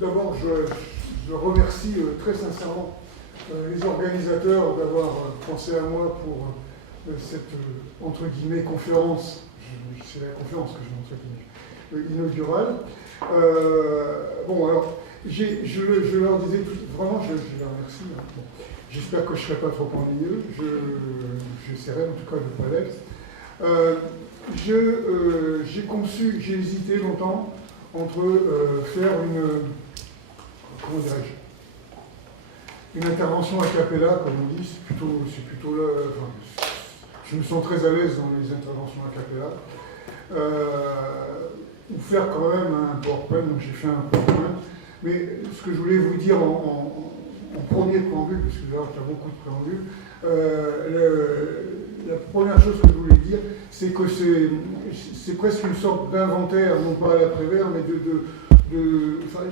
D'abord, je remercie très sincèrement les organisateurs d'avoir pensé à moi pour cette, entre guillemets, conférence. C'est la conférence que je m'entre guillemets, inaugurale. Bon, alors, je leur disais, vraiment, je les remercie. Bon, j'espère que je ne serai pas trop ennuyeux. J'essaierai en tout cas de ne pas l'être. J'ai hésité longtemps entre faire comment dirais-je, une intervention a cappella, comme on dit, c'est plutôt là, enfin, je me sens très à l'aise dans les interventions a cappella, ou faire quand même un PowerPoint, donc j'ai fait un PowerPoint, mais ce que je voulais vous dire en premier préambule, parce que là, il y a beaucoup de préambules, la première chose que je voulais dire, c'est que c'est presque une sorte d'inventaire, non pas à l'après-vert, mais enfin,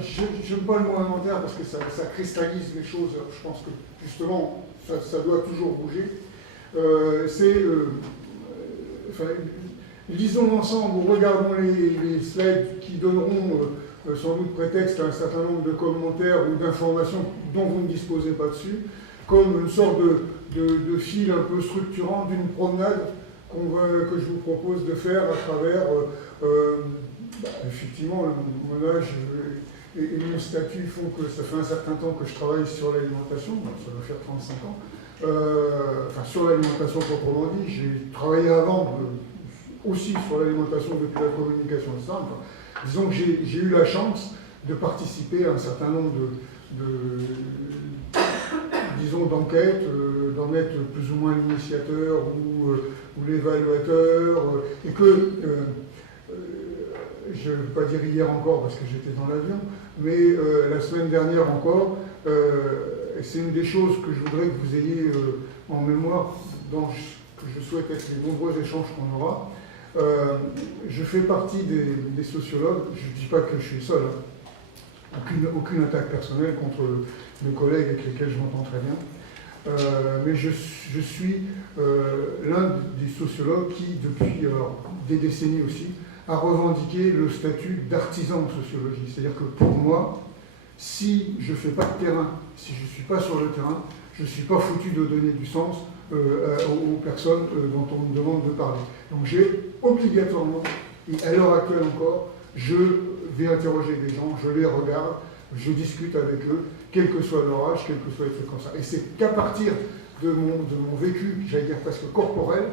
j'aime pas le mot inventaire parce que ça cristallise les choses. Je pense que justement, ça doit toujours bouger. Enfin, lisons ensemble ou regardons les slides qui donneront sans doute prétexte à un certain nombre de commentaires ou d'informations dont vous ne disposez pas dessus, comme une sorte de fil un peu structurant d'une promenade que je vous propose de faire à travers, effectivement, mon âge et mon statut font que ça fait un certain temps que je travaille sur l'alimentation, ça doit faire 35 ans, enfin sur l'alimentation proprement dit. J'ai travaillé avant aussi sur l'alimentation depuis la communication simple. Disons que j'ai eu la chance de participer à un certain nombre disons, d'enquêtes, d'en être plus ou moins l'initiateur ou l'évaluateur, et que, je ne vais pas dire hier encore parce que j'étais dans l'avion, mais la semaine dernière encore, c'est une des choses que je voudrais que vous ayez en mémoire, que je souhaite être les nombreux échanges qu'on aura. Je fais partie des sociologues, je ne dis pas que je suis seul, hein. Aucune attaque personnelle contre mes collègues avec lesquels je m'entends très bien, mais je suis l'un des sociologues qui, depuis des décennies aussi, a revendiqué le statut d'artisan de sociologie. C'est-à-dire que pour moi, si je ne fais pas de terrain, si je ne suis pas sur le terrain, je ne suis pas foutu de donner du sens aux personnes dont on me demande de parler. Donc j'ai obligatoirement, et à l'heure actuelle encore, je vais interroger des gens, je les regarde, je discute avec eux, quel que soit leur âge, quel que soit les trucs comme ça. Et c'est qu'à partir de mon vécu, j'allais dire presque corporel,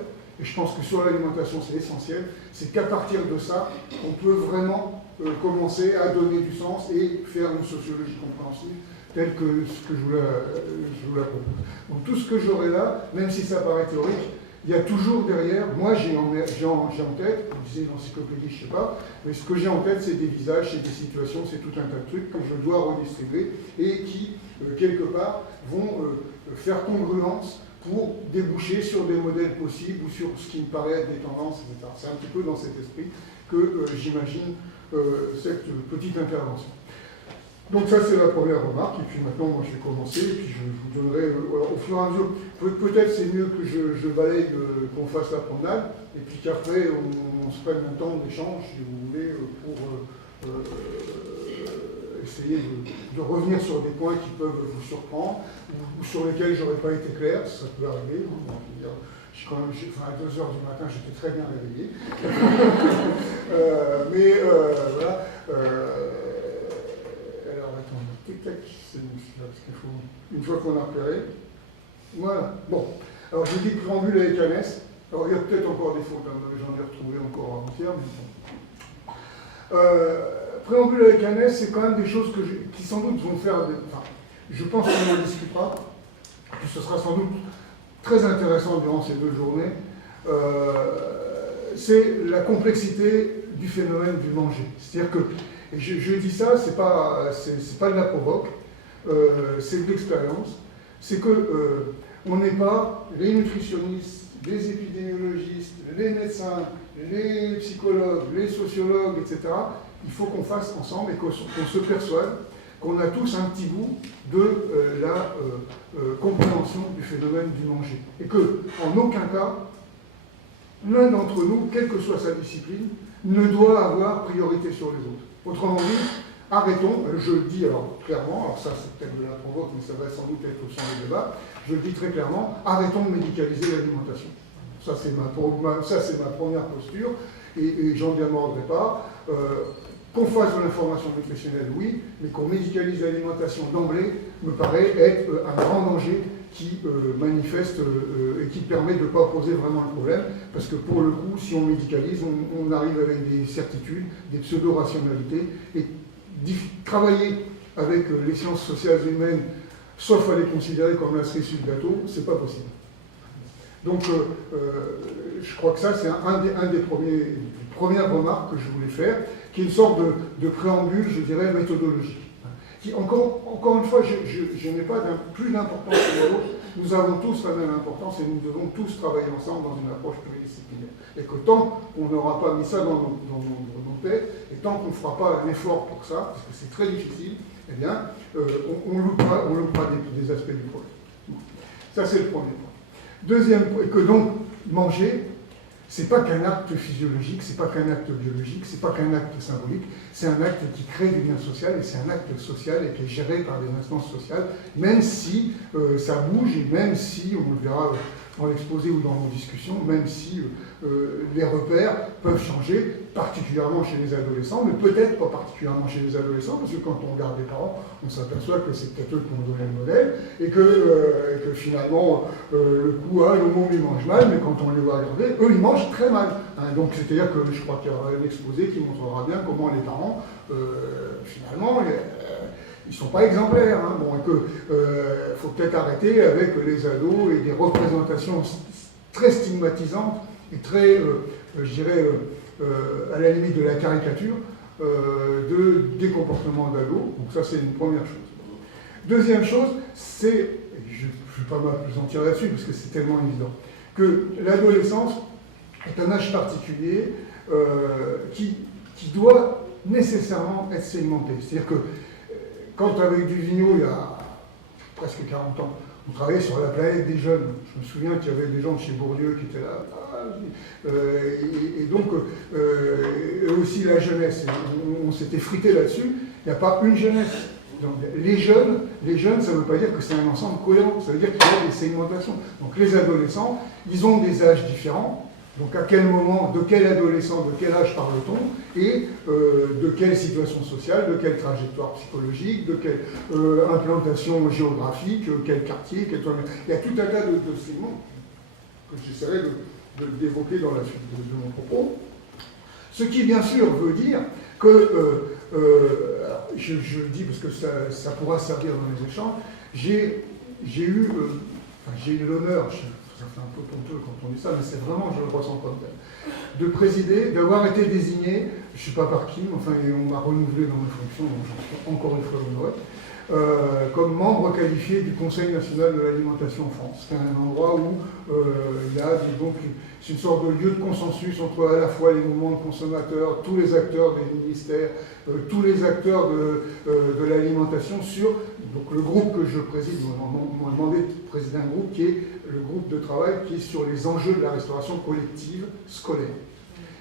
et je pense que sur l'alimentation c'est essentiel, c'est qu'à partir de ça, on peut vraiment commencer à donner du sens et faire une sociologie compréhensive telle que ce que je vous la propose. Donc tout ce que j'aurai là, même si ça paraît théorique, il y a toujours derrière, moi j'ai en tête, vous disiez l'encyclopédie, je ne sais pas, mais ce que j'ai en tête, c'est des visages, c'est des situations, c'est tout un tas de trucs que je dois redistribuer et qui, quelque part, vont faire congruence pour déboucher sur des modèles possibles ou sur ce qui me paraît être des tendances, etc. C'est un petit peu dans cet esprit que j'imagine cette petite intervention. Donc ça c'est la première remarque, et puis maintenant moi je vais commencer, et puis je vous donnerai au fur et à mesure, peut-être c'est mieux que je balaye, qu'on fasse la promenade, et puis qu'après on se prenne un temps d'échange, si vous voulez, pour essayer de revenir sur des points qui peuvent vous surprendre, ou sur lesquels j'aurais pas été clair, ça peut arriver, hein, à 2 h du matin j'étais très bien réveillé, mais voilà. Tic-tac, c'est parce qu'il faut, une fois qu'on a repéré. Voilà. Bon. Alors, j'ai dit préambule avec Annès. Alors, il y a peut-être encore des fautes, hein, j'en ai retrouvé encore avant-hier, mais bon. Préambule avec Annès, c'est quand même des choses qui sans doute vont faire. Enfin, je pense qu'on en discutera, que ce sera sans doute très intéressant durant ces 2 journées. C'est la complexité du phénomène du manger. C'est-à-dire que. Et je dis ça, c'est pas de la provoque, c'est de l'expérience. C'est que on n'est pas les nutritionnistes, les épidémiologistes, les médecins, les psychologues, les sociologues, etc. Il faut qu'on fasse ensemble et qu'on se persuade qu'on a tous un petit bout de la compréhension du phénomène du manger. Et que, en aucun cas, l'un d'entre nous, quelle que soit sa discipline, ne doit avoir priorité sur les autres. Autrement dit, arrêtons, je le dis alors clairement, alors ça c'est peut-être de la provoque, mais ça va sans doute être au sein des débats, je le dis très clairement, arrêtons de médicaliser l'alimentation. Ça c'est ma première posture, et j'en demanderai pas. Qu'on fasse de l'information nutritionnelle, oui, mais qu'on médicalise l'alimentation d'emblée me paraît être un grand danger qui manifeste et qui permet de ne pas poser vraiment le problème, parce que pour le coup, si on médicalise, on arrive avec des certitudes, des pseudo-rationalités, et travailler avec les sciences sociales humaines, sauf à les considérer comme la cerise sur le gâteau, c'est pas possible. Donc, je crois que ça, c'est un des premières remarques que je voulais faire, qui est une sorte de préambule, je dirais, méthodologique. Qui, encore une fois, je n'ai pas plus d'importance que l'autre. Nous avons tous la même importance et nous devons tous travailler ensemble dans une approche pluridisciplinaire. Et que tant qu'on n'aura pas mis ça dans nos têtes, et tant qu'on ne fera pas un effort pour ça, parce que c'est très difficile, eh bien, on loupera des aspects du problème. Ça, c'est le premier point. Deuxième point, que donc, manger, c'est pas qu'un acte physiologique, c'est pas qu'un acte biologique, c'est pas qu'un acte symbolique, c'est un acte qui crée du lien social, et c'est un acte social et qui est géré par des instances sociales, même si ça bouge, et même si, on le verra dans l'exposé ou dans nos discussions, même si les repères peuvent changer, particulièrement chez les adolescents, mais peut-être pas particulièrement chez les adolescents, parce que quand on regarde les parents, on s'aperçoit que c'est peut-être eux qui ont donné le modèle, et que finalement, le coup, le monde il mange mal, mais quand on les voit regarder, eux ils mangent très mal. Hein, donc c'est-à-dire que je crois qu'il y aura un exposé qui montrera bien comment les parents, finalement, ils ne sont pas exemplaires. Hein, bon, et qu'il faut peut-être arrêter avec les ados et des représentations très stigmatisantes et très, je dirais, à la limite de la caricature des comportements d'ados. Donc ça, c'est une première chose. Deuxième chose, c'est, je ne vais pas m'appesantir là-dessus parce que c'est tellement évident, que l'adolescence est un âge particulier qui doit nécessairement être segmenté. C'est-à-dire que quand avec du Vigneault, il y a presque 40 ans, on travaillait sur la planète des jeunes. Je me souviens qu'il y avait des gens de chez Bourdieu qui étaient là. Et donc, eux aussi la jeunesse. On s'était frité là-dessus. Il n'y a pas une jeunesse. Donc, les jeunes, ça ne veut pas dire que c'est un ensemble cohérent. Ça veut dire qu'il y a des segmentations. Donc les adolescents, ils ont des âges différents. Donc à quel moment, de quel adolescent, de quel âge parle-t-on, et de quelle situation sociale, de quelle trajectoire psychologique, de quelle implantation géographique, quel quartier, il y a tout un tas de segments que j'essaierai d'évoquer dans la suite de mon propos. Ce qui bien sûr veut dire que, je le dis parce que ça pourra servir dans les échanges, j'ai eu l'honneur, ça fait un peu pompeux quand on dit ça, mais c'est vraiment, je le ressens comme tel, de présider, d'avoir été désigné, je ne sais pas par qui, mais enfin, on m'a renouvelé dans mes fonctions, donc j'en suis encore une fois honoré, comme membre qualifié du Conseil national de l'alimentation en France. C'est un endroit où il y a donc c'est une sorte de lieu de consensus entre à la fois les mouvements de consommateurs, tous les acteurs des ministères, tous les acteurs de l'alimentation sur donc le groupe que je préside. On m'a demandé de présider un groupe qui est le groupe de travail qui est sur les enjeux de la restauration collective scolaire.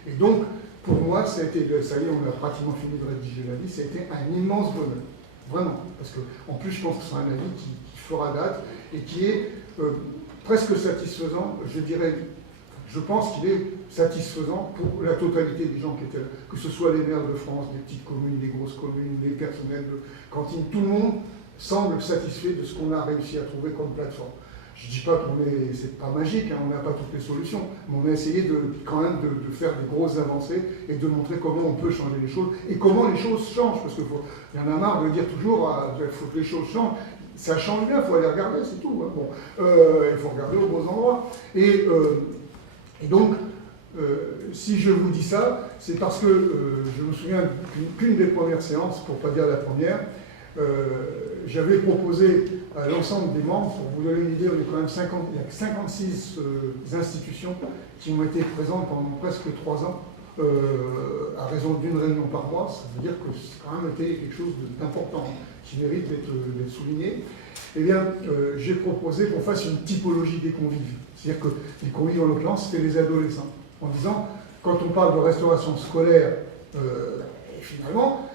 Et donc, pour moi, ça a été, ça y est, on a pratiquement fini de rédiger l'avis, ça a été un immense bonheur. Vraiment. Parce que, en plus, je pense que c'est un avis qui fera date et qui est presque satisfaisant, je dirais. Je pense qu'il est satisfaisant pour la totalité des gens qui étaient là, que ce soit les maires de France, les petites communes, les grosses communes, les personnels de cantine, tout le monde semble satisfait de ce qu'on a réussi à trouver comme plateforme. Je ne dis pas c'est pas magique, hein, on n'a pas toutes les solutions, mais on a essayé quand même de faire des grosses avancées et de montrer comment on peut changer les choses et comment les choses changent, parce qu'il y en a marre de dire toujours il faut que les choses changent. Ça change bien, il faut aller regarder, c'est tout. Hein. Bon, il faut regarder aux bons endroits. Et donc, si je vous dis ça, c'est parce que je me souviens qu'une des premières séances, pour ne pas dire la première, j'avais proposé à l'ensemble des membres, pour vous donner une idée, il y a 56 institutions qui ont été présentes pendant presque 3 ans, à raison d'une réunion par mois. Ça veut dire que c'est quand même été quelque chose d'important, qui mérite d'être souligné. Eh bien, j'ai proposé qu'on fasse une typologie des convives. C'est-à-dire que les convives, en l'occurrence, c'était les adolescents. En disant, quand on parle de restauration scolaire, finalement,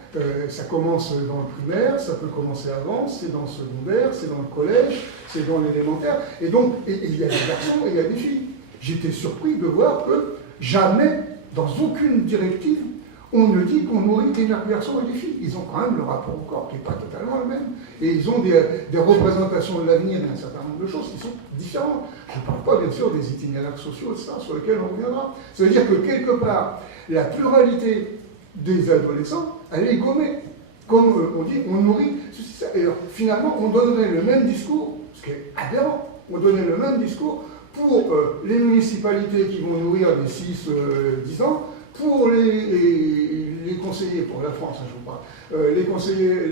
Ça commence dans le primaire, ça peut commencer avant, c'est dans le secondaire, c'est dans le collège, c'est dans l'élémentaire. Et donc, il y a des garçons et il y a des filles. J'étais surpris de voir que jamais, dans aucune directive, on ne dit qu'on nourrit des garçons et des filles. Ils ont quand même le rapport au corps qui n'est pas totalement le même. Et ils ont des représentations de l'avenir et un certain nombre de choses qui sont différentes. Je ne parle pas, bien sûr, des itinéraires sociaux, etc., sur lesquels on reviendra. Ça veut dire que, quelque part, la pluralité des adolescents, elle est gommée. Comme on dit, on nourrit ceci, ça. Et alors, finalement, on donnerait le même discours, ce qui est aberrant, on donnait le même discours pour les municipalités qui vont nourrir les 6-10 ans, pour les conseillers, pour la France, je vous parle, les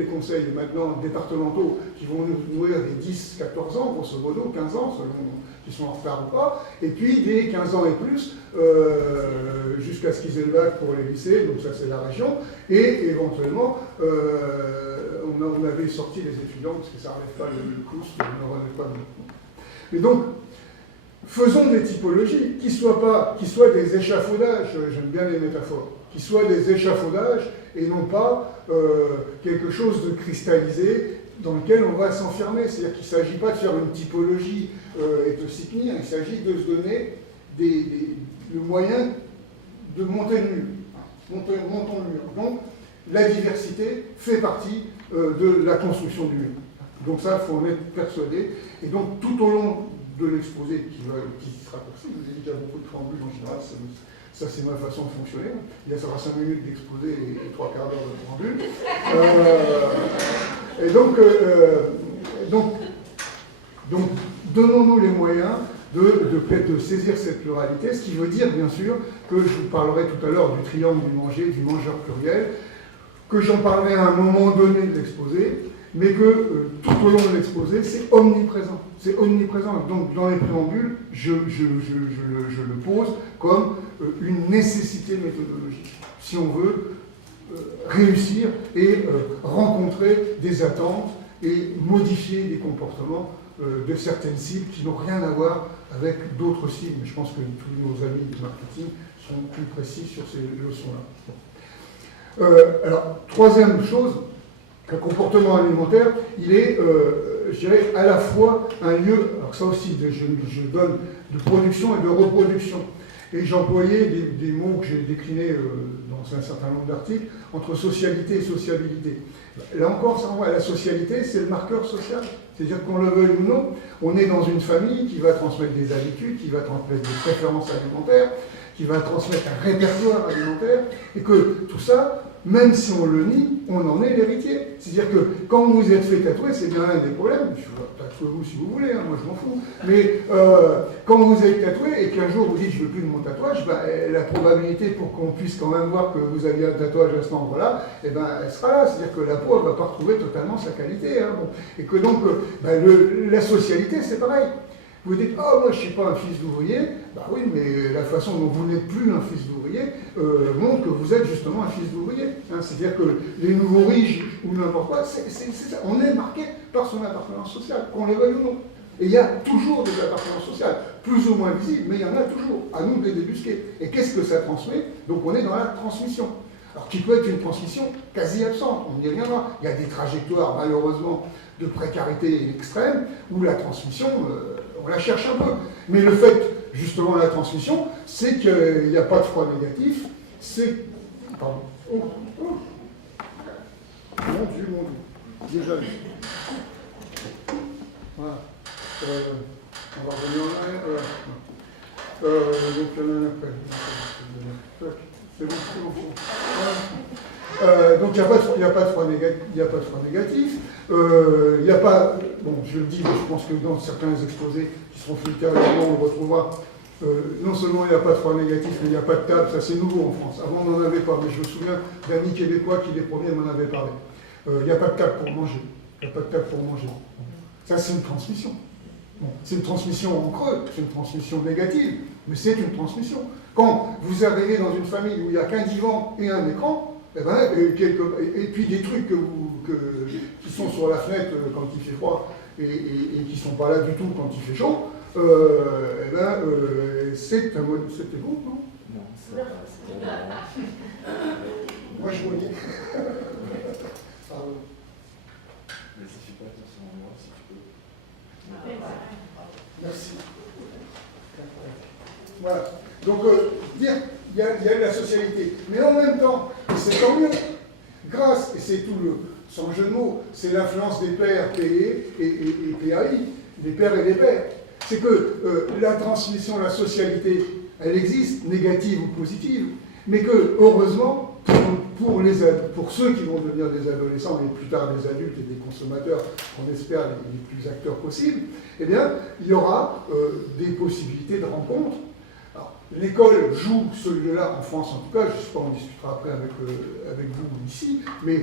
conseils maintenant départementaux qui vont nous nourrir des 10-14 ans, grosso modo, 15 ans, selon s'ils sont en retard ou pas, et puis des 15 ans et plus, jusqu'à ce qu'ils aient le bac pour les lycées, donc ça c'est la région, et éventuellement, on avait sorti les étudiants, parce que ça ne relève pas le COUS, ne relève pas le... Mais donc, faisons des typologies qui soient des échafaudages, j'aime bien les métaphores, qui soient des échafaudages et non pas quelque chose de cristallisé dans lequel on va s'enfermer. C'est-à-dire qu'il ne s'agit pas de faire une typologie et de s'y tenir, il s'agit de se donner le moyen de monter le mur. Montons le mur. Donc, la diversité fait partie de la construction du mur. Donc ça, il faut en être persuadé. Et donc, tout au long de l'exposé qui sera possible, vous avez déjà beaucoup de préambules en général, ça c'est ma façon de fonctionner. Il y aura 5 minutes d'exposé et 3 quarts d'heure de préambule. Et donc donnons-nous les moyens de saisir cette pluralité, ce qui veut dire bien sûr que je vous parlerai tout à l'heure du triangle du manger, du mangeur pluriel, que j'en parlerai à un moment donné de l'exposé, mais que tout au long de l'exposé, c'est omniprésent. C'est omniprésent. Donc, dans les préambules, je le pose comme une nécessité méthodologique. Si on veut réussir et rencontrer des attentes et modifier des comportements de certaines cibles qui n'ont rien à voir avec d'autres cibles. Je pense que tous nos amis du marketing sont plus précis sur ces leçons-là. Alors, troisième chose, le comportement alimentaire, il est, je dirais, à la fois un lieu, alors ça aussi, je donne de production et de reproduction. Et j'employais des mots que j'ai déclinés dans un certain nombre d'articles, entre socialité et sociabilité. Là encore, ça renvoie à la socialité, c'est le marqueur social. C'est-à-dire qu'on le veuille ou non, on est dans une famille qui va transmettre des habitudes, qui va transmettre des préférences alimentaires, qui va transmettre un répertoire alimentaire, et que tout ça, même si on le nie, on en est l'héritier. C'est-à-dire que quand vous vous êtes fait tatouer, c'est bien un des problèmes. Tatouez-vous si vous voulez, hein, moi je m'en fous. Mais quand vous êtes tatoué et qu'un jour vous dites je ne veux plus de mon tatouage, ben, la probabilité pour qu'on puisse quand même voir que vous aviez un tatouage à cet endroit-là, eh ben, elle sera là. C'est-à-dire que la peau ne va pas retrouver totalement sa qualité. Hein, bon. Et que donc la socialité, c'est pareil. Vous dites, oh, moi je ne suis pas un fils d'ouvrier. Bah oui, mais la façon dont vous n'êtes plus un fils d'ouvrier montre que vous êtes justement un fils d'ouvrier. Hein, c'est-à-dire que les nouveaux riches ou n'importe quoi, c'est ça. On est marqué par son appartenance sociale, qu'on le veuille ou non. Et il y a toujours des appartenances sociales, plus ou moins visibles, mais il y en a toujours. À nous de les débusquer. Et qu'est-ce que ça transmet? Donc on est dans la transmission. Alors qui peut être une transmission quasi absente, on y reviendra. Il y a des trajectoires, malheureusement, de précarité extrême, où la transmission, on la cherche un peu. Mais le fait, justement, de la transmission, c'est qu'il n'y a pas de froid négatif, c'est... Pardon. Oh, oh. Mon Dieu, déjà vu. Voilà. On va revenir en arrière. Donc, il y en a un après. C'est bon, c'est bon. Voilà. Donc, il n'y a pas de froid négatif. Il n'y a pas, bon, je le dis, je pense que dans certains exposés qui seront faits ultérieurement, on retrouvera, non seulement il n'y a pas de froid négatif, mais il n'y a pas de table, ça c'est nouveau en France. Avant on n'en avait pas, mais je me souviens d'amis québécois qui les premiers m'en avaient parlé. Il n'y a pas de table pour manger. Il n'y a pas de table pour manger. Ça c'est une transmission. Bon, c'est une transmission en creux, c'est une transmission négative, mais c'est une transmission. Quand vous arrivez dans une famille où il n'y a qu'un divan et un écran, eh ben, et puis des trucs qui sont sur la fenêtre quand il fait froid et qui ne sont pas là du tout quand il fait chaud, eh ben, c'était bon, non? Non, Moi, je relis. Pardon. Mais ça fait pas forcément moi, si tu peux. Merci. Voilà. Donc, dire il y a la socialité. Mais en même temps, et c'est tant mieux, grâce, et c'est tout le, sans jeu de mots, c'est l'influence des pères PE et PAI, des pères et des pères. C'est que la transmission, la socialité, elle existe, négative ou positive, mais que, heureusement, pour ceux qui vont devenir des adolescents et plus tard des adultes et des consommateurs, qu'on espère les plus acteurs possibles, eh bien, il y aura des possibilités de rencontres. L'école joue ce lieu-là, en France en tout cas, je ne sais pas, on discutera après avec vous ici, mais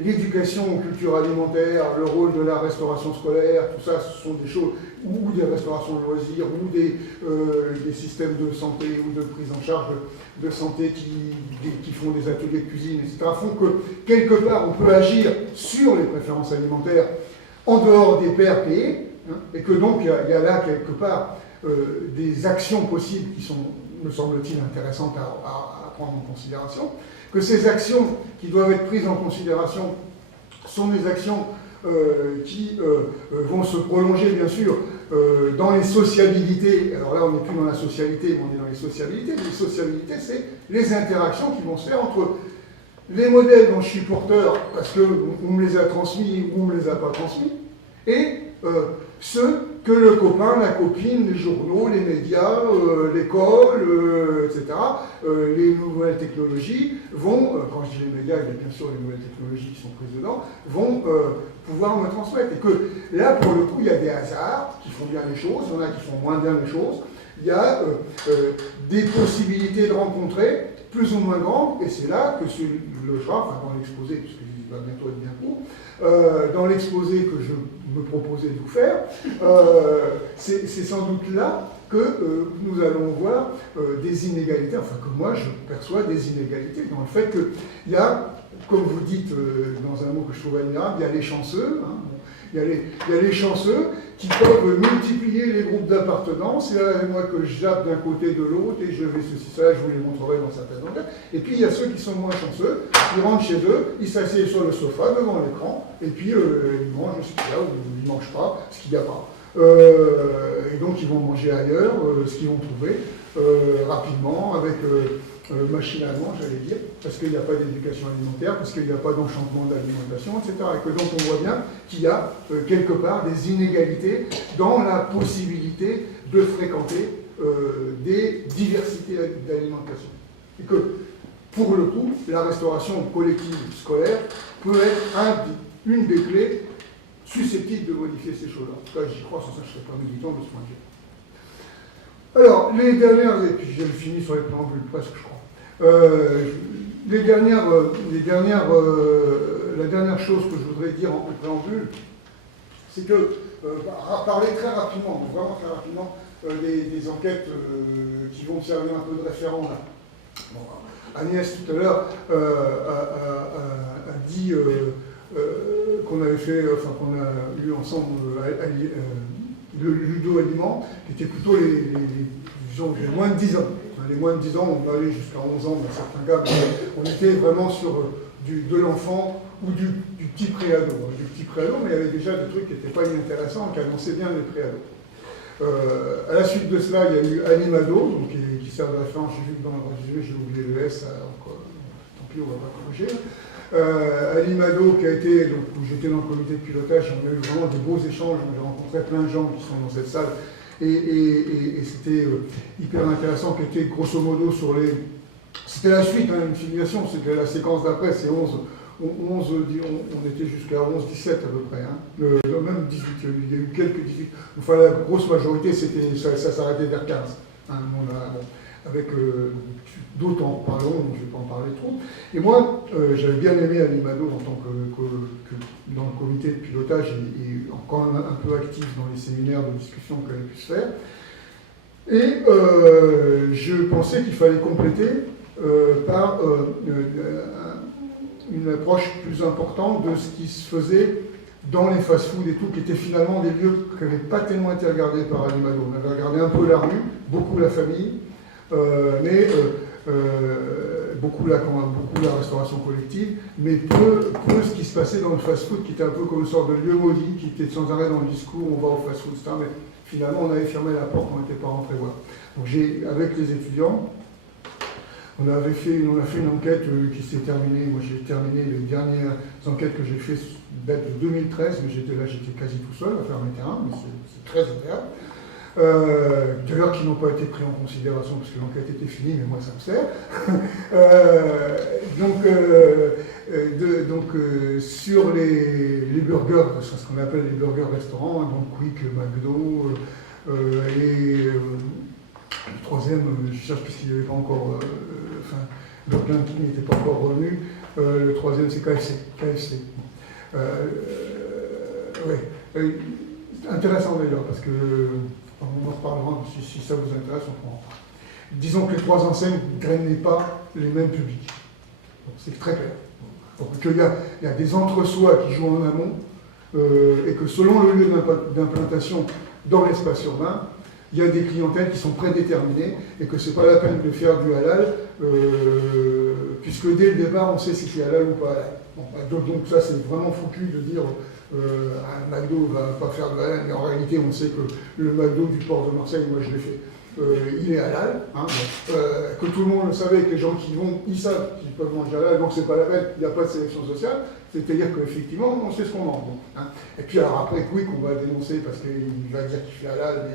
l'éducation, culture alimentaire, le rôle de la restauration scolaire, tout ça, ce sont des choses, ou des restaurations de loisirs, ou des systèmes de santé ou de prise en charge de santé qui font des ateliers de cuisine, etc., font que, quelque part, on peut agir sur les préférences alimentaires en dehors des pères payés, hein, et que donc, il y a là, quelque part, des actions possibles qui sont, me semble-t-il, intéressantes à prendre en considération, que ces actions qui doivent être prises en considération sont des actions qui vont se prolonger, bien sûr, dans les sociabilités. Alors là, on n'est plus dans la socialité, mais on est dans les sociabilités. Les sociabilités, c'est les interactions qui vont se faire entre les modèles dont je suis porteur, parce qu'on me les a transmis ou on ne me les a pas transmis, et ceux que le copain, la copine, les journaux, les médias, l'école, etc., les nouvelles technologies vont, quand je dis les médias, il y a bien sûr les nouvelles technologies qui sont prises dedans, vont pouvoir me transmettre. Et que là, pour le coup, il y a des hasards qui font bien les choses, il y en a qui font moins bien les choses, il y a des possibilités de rencontrer, plus ou moins grandes, et c'est là que le genre, enfin dans l'exposé, puisqu'il va bientôt être bien court, dans l'exposé que je me proposais de vous faire, c'est sans doute là que nous allons voir des inégalités, enfin que moi je perçois des inégalités, dans le fait qu'il y a, comme vous dites dans un mot que je trouve admirable, il y a les chanceux, hein, il y a les chanceux qui peuvent multiplier les groupes d'appartenance, et là, moi que je jappe d'un côté de l'autre, et je vais ceci, ça, je vous les montrerai dans certains endroits. Et puis il y a ceux qui sont moins chanceux, ils rentrent chez eux, ils s'assiedent sur le sofa devant l'écran, et puis ils mangent ce qu'il y a, ou ils ne mangent pas ce qu'il n'y a pas. Et donc ils vont manger ailleurs ce qu'ils vont trouver rapidement, avec machinalement, j'allais dire, parce qu'il n'y a pas d'éducation alimentaire, parce qu'il n'y a pas d'enchantement d'alimentation, etc. Et que donc on voit bien qu'il y a quelque part des inégalités dans la possibilité de fréquenter des diversités d'alimentation. Et que pour le coup, la restauration collective scolaire peut être une des clés susceptibles de modifier ces choses-là. En tout cas, j'y crois, sans ça je ne serais pas militant de ce point de vue. Alors, les dernières, et puis j'ai fini sur les préambules presque, je crois. La dernière chose que je voudrais dire en préambule, c'est que, parler très rapidement, vraiment très rapidement, des enquêtes qui vont servir un peu de référent là. Bon, Agnès tout à l'heure a dit qu'on avait fait, enfin qu'on a lu ensemble le Ludo Aliment, qui était plutôt les moins de 10 ans. Les moins de 10 ans, on allait jusqu'à 11 ans dans certains cas, mais on était vraiment sur de l'enfant ou du petit préado. Du petit préado, mais il y avait déjà des trucs qui n'étaient pas inintéressants, qui annonçaient bien les préados. À la suite de cela, il y a eu Animado, donc, qui sert de référence, j'ai vu que dans le résumé, j'ai oublié le S, alors, tant pis, on ne va pas corriger. Animado, qui a été, donc, où j'étais dans le comité de pilotage, on a eu vraiment des beaux échanges, j'ai rencontré plein de gens qui sont dans cette salle, et c'était hyper intéressant, qui était grosso modo sur les... C'était la suite, hein, une filiation, c'était la séquence d'après, c'est 11, on était jusqu'à 11-17 à peu près, hein. Même 18, il y a eu quelques 18, enfin la grosse majorité, ça s'arrêtait vers 15. Hein, avec d'autres en parleront, donc je ne vais pas en parler trop. Et moi, j'avais bien aimé Animado en tant que dans le comité de pilotage et encore un peu actif dans les séminaires de discussion qu'elle a pu se faire. Et je pensais qu'il fallait compléter par une approche plus importante de ce qui se faisait dans les fast-foods et tout, qui étaient finalement des lieux qui n'avaient pas tellement été regardés par Animado. On avait regardé un peu la rue, beaucoup la famille, mais beaucoup la restauration collective, mais peu ce qui se passait dans le fast-food, qui était un peu comme une sorte de lieu maudit, qui était sans arrêt dans le discours, on va au fast-food, etc. Mais finalement, on avait fermé la porte, on n'était pas rentré voir. Donc avec les étudiants, on a fait une enquête qui s'est terminée. Moi, j'ai terminé les dernières enquêtes que j'ai faites datent de 2013, mais j'étais quasi tout seul à faire mes terrains, mais c'est très agréable. D'ailleurs, qui n'ont pas été pris en considération parce que l'enquête était finie, mais moi ça me sert. Sur les burgers, ce qu'on appelle les burgers restaurants, donc Quick, McDo, et le troisième, je cherche parce qu'il n'y avait pas encore, Burger King n'était pas encore revenu. Le troisième, c'est KFC. Intéressant d'ailleurs, parce que on en reparlera, si ça vous intéresse, on prend. Disons que les trois enseignes ne drainaient pas les mêmes publics. C'est très clair. Donc il y a des entre-soi qui jouent en amont, et que selon le lieu d'implantation dans l'espace urbain, il y a des clientèles qui sont prédéterminées, et que ce n'est pas la peine de faire du halal, puisque dès le départ, on sait si c'est halal ou pas halal. Donc ça, c'est vraiment foutu de dire un McDo ne va pas faire de halal, mais en réalité, on sait que le McDo du port de Marseille, moi je l'ai fait, il est halal, que tout le monde le savait, que les gens qui y vont, ils savent qu'ils peuvent manger halal, donc c'est pas la peine, il n'y a pas de sélection sociale, c'est-à-dire qu'effectivement, on sait ce qu'on mange. Et puis alors après, Quick, on va dénoncer parce qu'il va dire qu'il fait halal, mais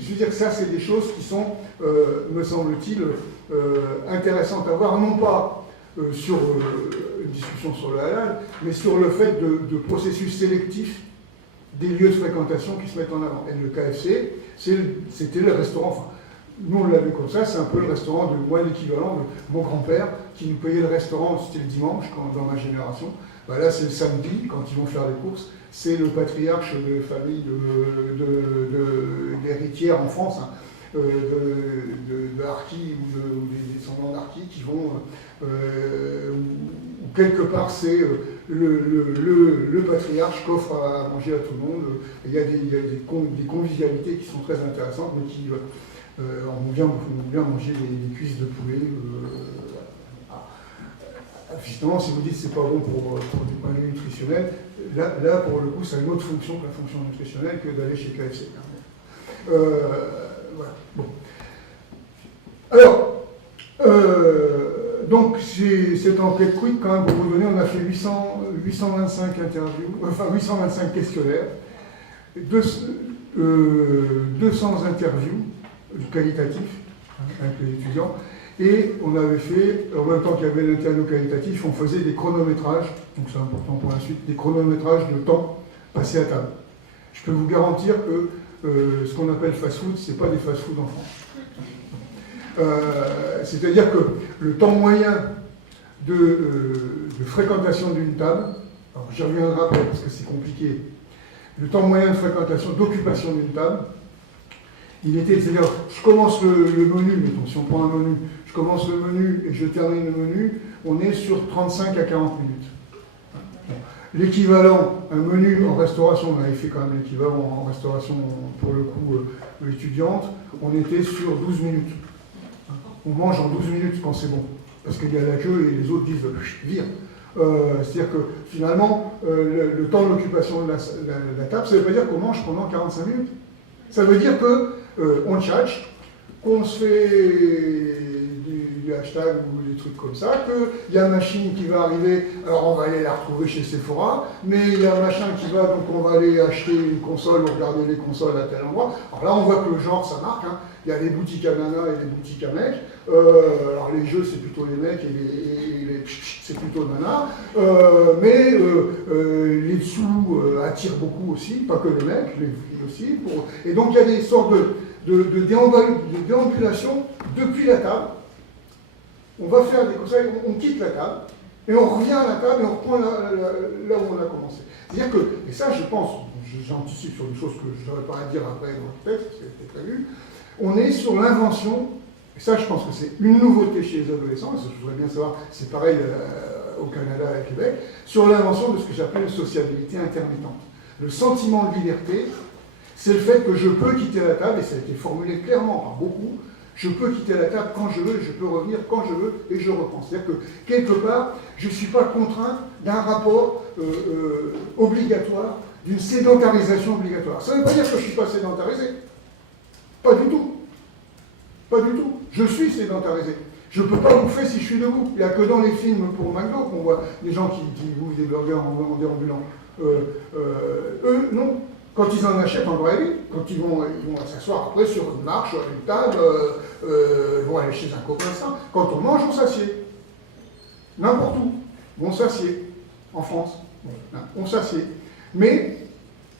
je veux dire que ça, c'est des choses qui sont, me semble-t-il, intéressantes à voir, non pas sur une discussion sur le halal, mais sur le fait de processus sélectifs des lieux de fréquentation qui se mettent en avant. Et le KFC, c'était le restaurant, nous on l'a vu comme ça, c'est un peu le restaurant de moi, l'équivalent de mon grand-père, qui nous payait le restaurant, c'était le dimanche, dans ma génération. Là, c'est le samedi, quand ils vont faire les courses, c'est le patriarche de famille d'héritières en France, de Harki ou des descendants d'Harki qui vont, ou quelque part c'est le patriarche qu'offre à manger à tout le monde. Il y a des convivialités qui sont très intéressantes, mais qui on vient manger des cuisses de poulet. Justement, si vous dites que c'est pas bon pour du point de vue nutritionnel, là pour le coup, ça a une autre fonction que la fonction nutritionnelle que d'aller chez KFC. Voilà. Bon. Alors, donc cette enquête Quick, quand même, pour vous donner, on a fait 825 interviews, enfin 825 questionnaires, 200 interviews qualitatives avec les étudiants. Et on avait fait, en même temps qu'il y avait l'interview qualitatif, on faisait des chronométrages, donc c'est important pour la suite, des chronométrages de temps passé à table. Je peux vous garantir que ce qu'on appelle fast-food, ce n'est pas des fast-food en France. C'est-à-dire que le temps moyen de fréquentation d'une table, alors j'y reviendrai après parce que c'est compliqué, le temps moyen de fréquentation, d'occupation d'une table, il était, c'est-à-dire, je commence le menu, mettons, si on prend un menu, je commence le menu et je termine le menu, on est sur 35 à 40 minutes. L'équivalent, un menu en restauration, on avait fait quand même l'équivalent en restauration, pour le coup, étudiante, on était sur 12 minutes. On mange en 12 minutes quand c'est bon, parce qu'il y a la queue et les autres disent « vire ». C'est-à-dire que finalement, le temps d'occupation de la table, ça ne veut pas dire qu'on mange pendant 45 minutes. Ça veut dire qu'on tchatche, qu'on se fait du hashtag ou des trucs comme ça, qu'il y a une machine qui va arriver, alors on va aller la retrouver chez Sephora, mais il y a un machin qui va, donc on va aller acheter une console ou regarder les consoles à tel endroit. Alors là, on voit que le genre, ça marque. Il y a les boutiques à nana et les boutiques à mecs. Alors les jeux, c'est plutôt les mecs et les c'est plutôt nana. Mais les dessous attirent beaucoup aussi, pas que les mecs, les filles aussi. Et donc il y a des sortes de déambulation depuis la table. On va faire des conseils, on quitte la table, et on revient à la table et on reprend là où on a commencé. C'est-à-dire que, et ça je pense, j'anticipe sur des choses que je n'aurais pas à dire après dans le texte, parce que c'était prévu, on est sur l'invention, et ça je pense que c'est une nouveauté chez les adolescents, et je voudrais bien savoir, c'est pareil au Canada et au Québec, sur l'invention de ce que j'appelle une sociabilité intermittente. Le sentiment de liberté, c'est le fait que je peux quitter la table, et ça a été formulé clairement par beaucoup, Je peux quitter la table quand je veux, je peux revenir quand je veux, et je reprends. C'est-à-dire que, quelque part, je ne suis pas contraint d'un rapport obligatoire, d'une sédentarisation obligatoire. Ça ne veut pas dire que je ne suis pas sédentarisé. Pas du tout. Pas du tout. Je suis sédentarisé. Je ne peux pas bouffer si je suis debout. Il n'y a que dans les films pour McDo qu'on voit des gens qui bouffent des burgers en déambulant. Eux, non. Quand ils en achètent en vraie vie, quand ils vont s'asseoir après sur une marche, sur une table, ils vont aller chez un copain, ça. Quand on mange, on s'assied. N'importe où. On s'assied. En France. On s'assied. Mais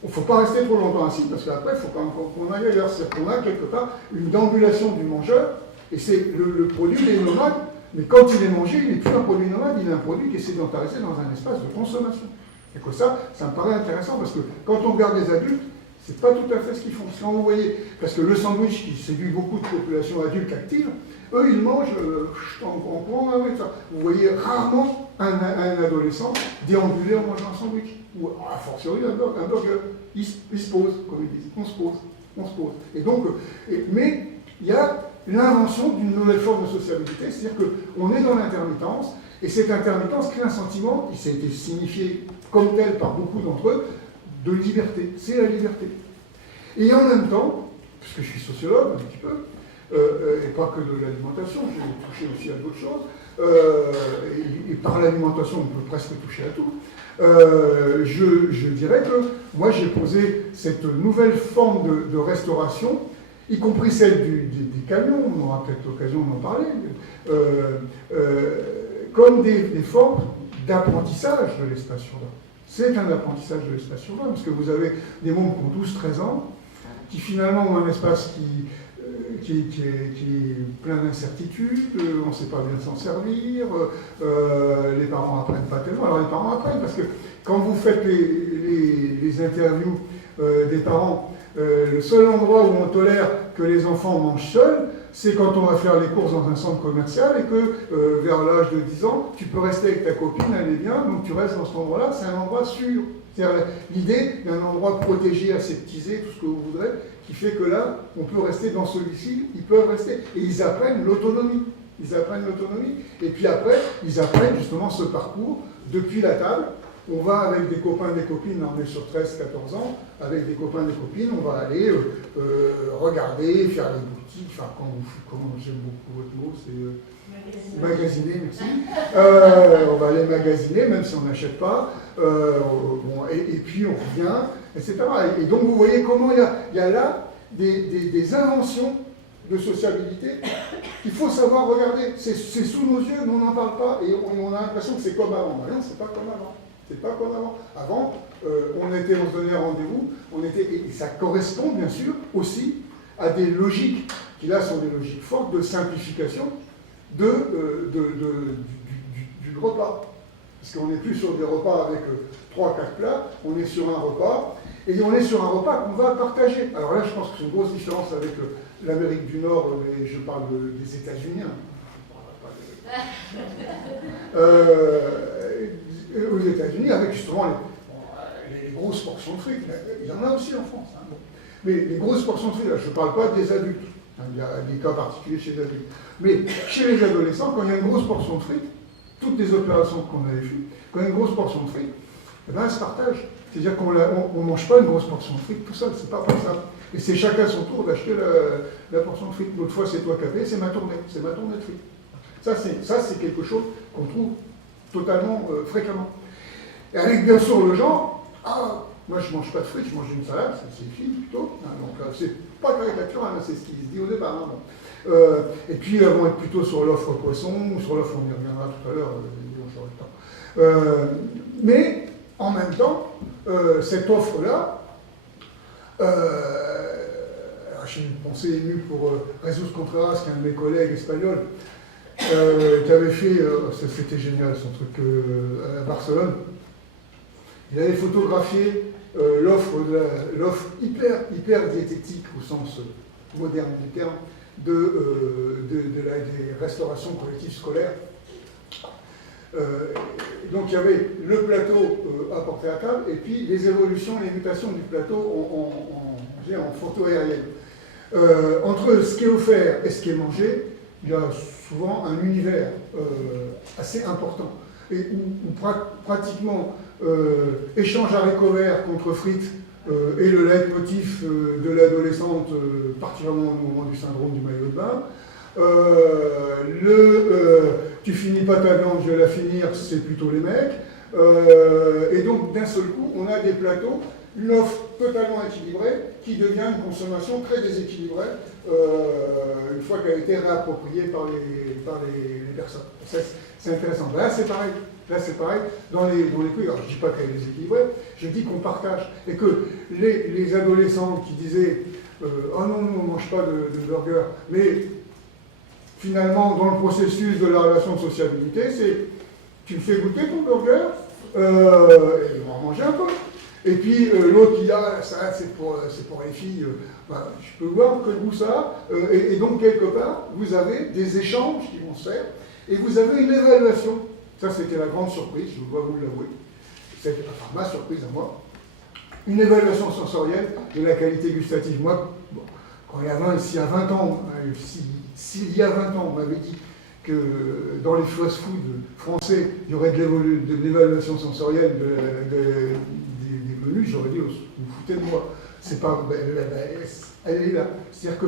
il ne faut pas rester trop longtemps assis, parce qu'après, il faut quand même qu'on aille ailleurs. C'est qu'on a quelque part une déambulation du mangeur, et c'est le produit, il est nomade, mais quand il est mangé, il n'est plus un produit nomade, il est un produit qui est sédentarisé dans un espace de consommation. Et que ça me paraît intéressant, parce que quand on regarde les adultes, c'est pas tout à fait ce qu'ils font. Quand vous voyez, parce que le sandwich qui séduit beaucoup de populations adultes actives, eux, ils mangent en courant, ça. Vous voyez rarement un adolescent déambuler en mangeant un sandwich, ou a fortiori un burger. Il se pose, comme ils disent, on se pose. Et donc, mais il y a l'invention d'une nouvelle forme de sociabilité, c'est-à-dire qu'on est dans l'intermittence, et cette intermittence crée un sentiment, qui s'est été signifié comme tel par beaucoup d'entre eux, de liberté. C'est la liberté. Et en même temps, puisque je suis sociologue un petit peu, et pas que de l'alimentation, j'ai touché aussi à d'autres choses, et par l'alimentation on peut presque toucher à tout, je dirais que moi j'ai posé cette nouvelle forme de restauration, y compris celle des camions, on aura peut-être l'occasion d'en parler, comme des formes d'apprentissage de l'espace urbain. C'est un apprentissage de l'espace urbain, parce que vous avez des mômes qui ont 12-13 ans, qui finalement ont un espace qui est plein d'incertitudes, on ne sait pas bien s'en servir, les parents n'apprennent pas tellement. Alors les parents apprennent, parce que quand vous faites les interviews des parents, le seul endroit où on tolère que les enfants mangent seuls, c'est quand on va faire les courses dans un centre commercial et que vers l'âge de 10 ans, tu peux rester avec ta copine, elle est bien, donc tu restes dans cet endroit-là, c'est un endroit sûr. C'est-à-dire l'idée d'un endroit protégé, aseptisé, tout ce que vous voudrez, qui fait que là, on peut rester dans celui-ci, ils peuvent rester. Et ils apprennent l'autonomie. Et puis après, ils apprennent justement ce parcours depuis la table. On va avec des copains et des copines, on est sur 13-14 ans, avec des copains et des copines, on va aller regarder, faire les boutiques, enfin, comment j'aime beaucoup votre mot, c'est magasiner, merci. On va aller magasiner, même si on n'achète pas, et puis on revient, etc. Et donc vous voyez comment il y a là des inventions de sociabilité qu'il faut savoir regarder. C'est sous nos yeux, mais on n'en parle pas, et on a l'impression que c'est comme avant. Non, c'est pas comme avant. C'est pas comme avant. Avant, on se donnait rendez-vous, et ça correspond bien sûr aussi à des logiques, qui là sont des logiques fortes de simplification du repas. Parce qu'on n'est plus sur des repas avec 3-4 plats, on est sur un repas, et on est sur un repas qu'on va partager. Alors là, je pense que c'est une grosse différence avec l'Amérique du Nord, mais je parle des États-Unis. Aux États-Unis, avec justement les grosses portions de frites. Il y en a aussi en France. Hein, bon. Mais les grosses portions de frites, là, je ne parle pas des adultes. Hein, il y a des cas particuliers chez les adultes. Mais chez les adolescents, quand il y a une grosse portion de frites, toutes les opérations qu'on avait faites, quand il y a une grosse portion de frites, eh ben, elles se partagent. C'est-à-dire qu'on ne mange pas une grosse portion de frites tout seul, c'est pas possible. Et c'est chacun son tour d'acheter la portion de frites. L'autre fois, c'est toi qui as payé, c'est ma tournée de frites. Ça, c'est quelque chose qu'on trouve totalement fréquemment. Et avec bien sûr le genre, moi je mange pas de frites, je mange une salade, c'est fini plutôt. Hein, donc c'est pas caricatural, hein, c'est ce qui se dit au départ. Hein, bon. Et puis elles vont être plutôt sur l'offre poisson, ou sur l'offre, on y reviendra tout à l'heure, on aura le temps. Mais en même temps, cette offre-là, j'ai une pensée émue pour Jesus Contreras, qui est un de mes collègues espagnols, qui avait fait, c'était génial son truc à Barcelone, il avait photographié l'offre hyper diététique au sens moderne du terme des restaurations collectives scolaires. Donc il y avait le plateau apporté à table et puis les évolutions, les mutations du plateau en photo aérienne. Entre ce qui est offert et ce qui est mangé, il y a souvent un univers assez important, et où pratiquement échange haricots verts contre frites et le leitmotiv de l'adolescente, particulièrement au moment du syndrome du maillot de bain. Tu finis pas ta viande, je vais la finir, c'est plutôt les mecs. Et donc d'un seul coup, on a des plateaux, une offre totalement équilibrée qui devient une consommation très déséquilibrée une fois qu'elle a été réappropriée par les personnes. C'est intéressant. Là, c'est pareil. Là, c'est pareil. Dans les couilles, alors je ne dis pas qu'elle est déséquilibrée, je dis qu'on partage. Et que les adolescents qui disaient oh non, nous, on ne mange pas de burger, mais finalement, dans le processus de la relation de sociabilité, c'est tu me fais goûter ton burger, et on va en manger un peu. Et puis l'autre qui dit ah, la salade c'est pour les filles, je peux voir quel goût ça a. Et donc quelque part, vous avez des échanges qui vont se faire, et vous avez une évaluation. Ça c'était la grande surprise, je dois vous l'avouer. C'était ma surprise à moi. Une évaluation sensorielle de la qualité gustative. Moi, bon, s'il y a 20 ans, s'il y a 20 ans, on m'avait dit que dans les fast-food français, il y aurait de l'évaluation sensorielle des menus, j'aurais dit, vous vous foutez de moi. C'est pas, elle est là. C'est-à-dire que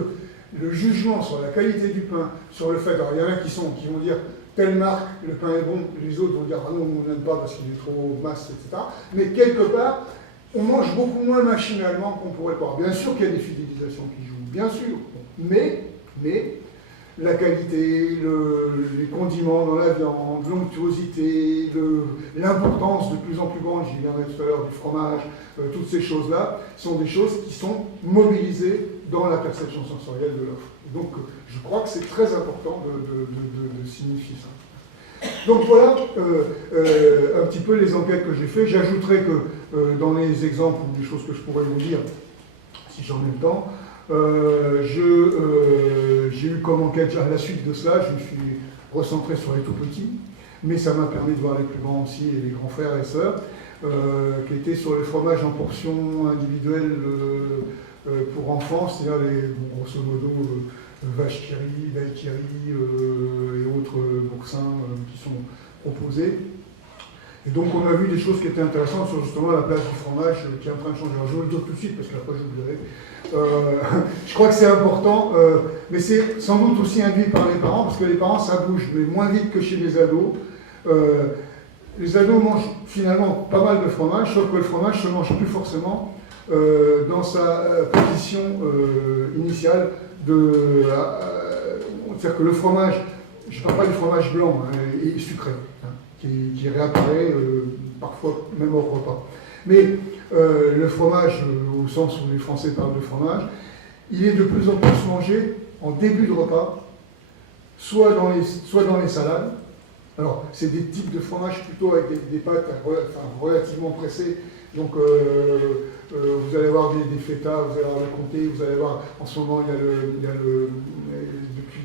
le jugement sur la qualité du pain, sur le fait, alors il y en a qui vont dire, telle marque, le pain est bon, les autres vont dire, ah non, on n'aime pas parce qu'il est trop masse, etc. Mais quelque part, on mange beaucoup moins machinalement qu'on pourrait croire. Bien sûr qu'il y a des fidélisations qui jouent, bien sûr, mais la qualité, les condiments dans la viande, l'onctuosité, l'importance de plus en plus grande, j'y viendrai tout à l'heure, du fromage, toutes ces choses-là, sont des choses qui sont mobilisées dans la perception sensorielle de l'offre. Donc je crois que c'est très important de signifier ça. Donc voilà un petit peu les enquêtes que j'ai faites. J'ajouterai que dans les exemples ou des choses que je pourrais vous dire, si j'en ai le temps, j'ai eu comme enquête, à la suite de cela, je me suis recentré sur les tout petits, mais ça m'a permis de voir les plus grands aussi et les grands frères et sœurs, qui étaient sur les fromages en portions individuelles pour enfants, c'est-à-dire grosso modo vache qui rit, daiquiri et autres boursins qui sont proposés. Et donc on a vu des choses qui étaient intéressantes sur justement la place du fromage qui est en train de changer. Alors je vais le dire tout de suite parce qu'après j'oublierai. Je crois que c'est important, mais c'est sans doute aussi induit par les parents, parce que les parents ça bouge, mais moins vite que chez les ados. Les ados mangent finalement pas mal de fromage, sauf que le fromage se mange plus forcément dans sa position initiale c'est-à-dire que le fromage, je ne parle pas du fromage blanc, est sucré, qui réapparaît parfois même au repas. Mais le fromage, au sens où les Français parlent de fromage, il est de plus en plus mangé en début de repas, soit dans les salades. Alors, c'est des types de fromage plutôt avec des pâtes relativement pressées. Donc, vous allez avoir des feta, vous allez avoir le comté, vous allez avoir, en ce moment, il y a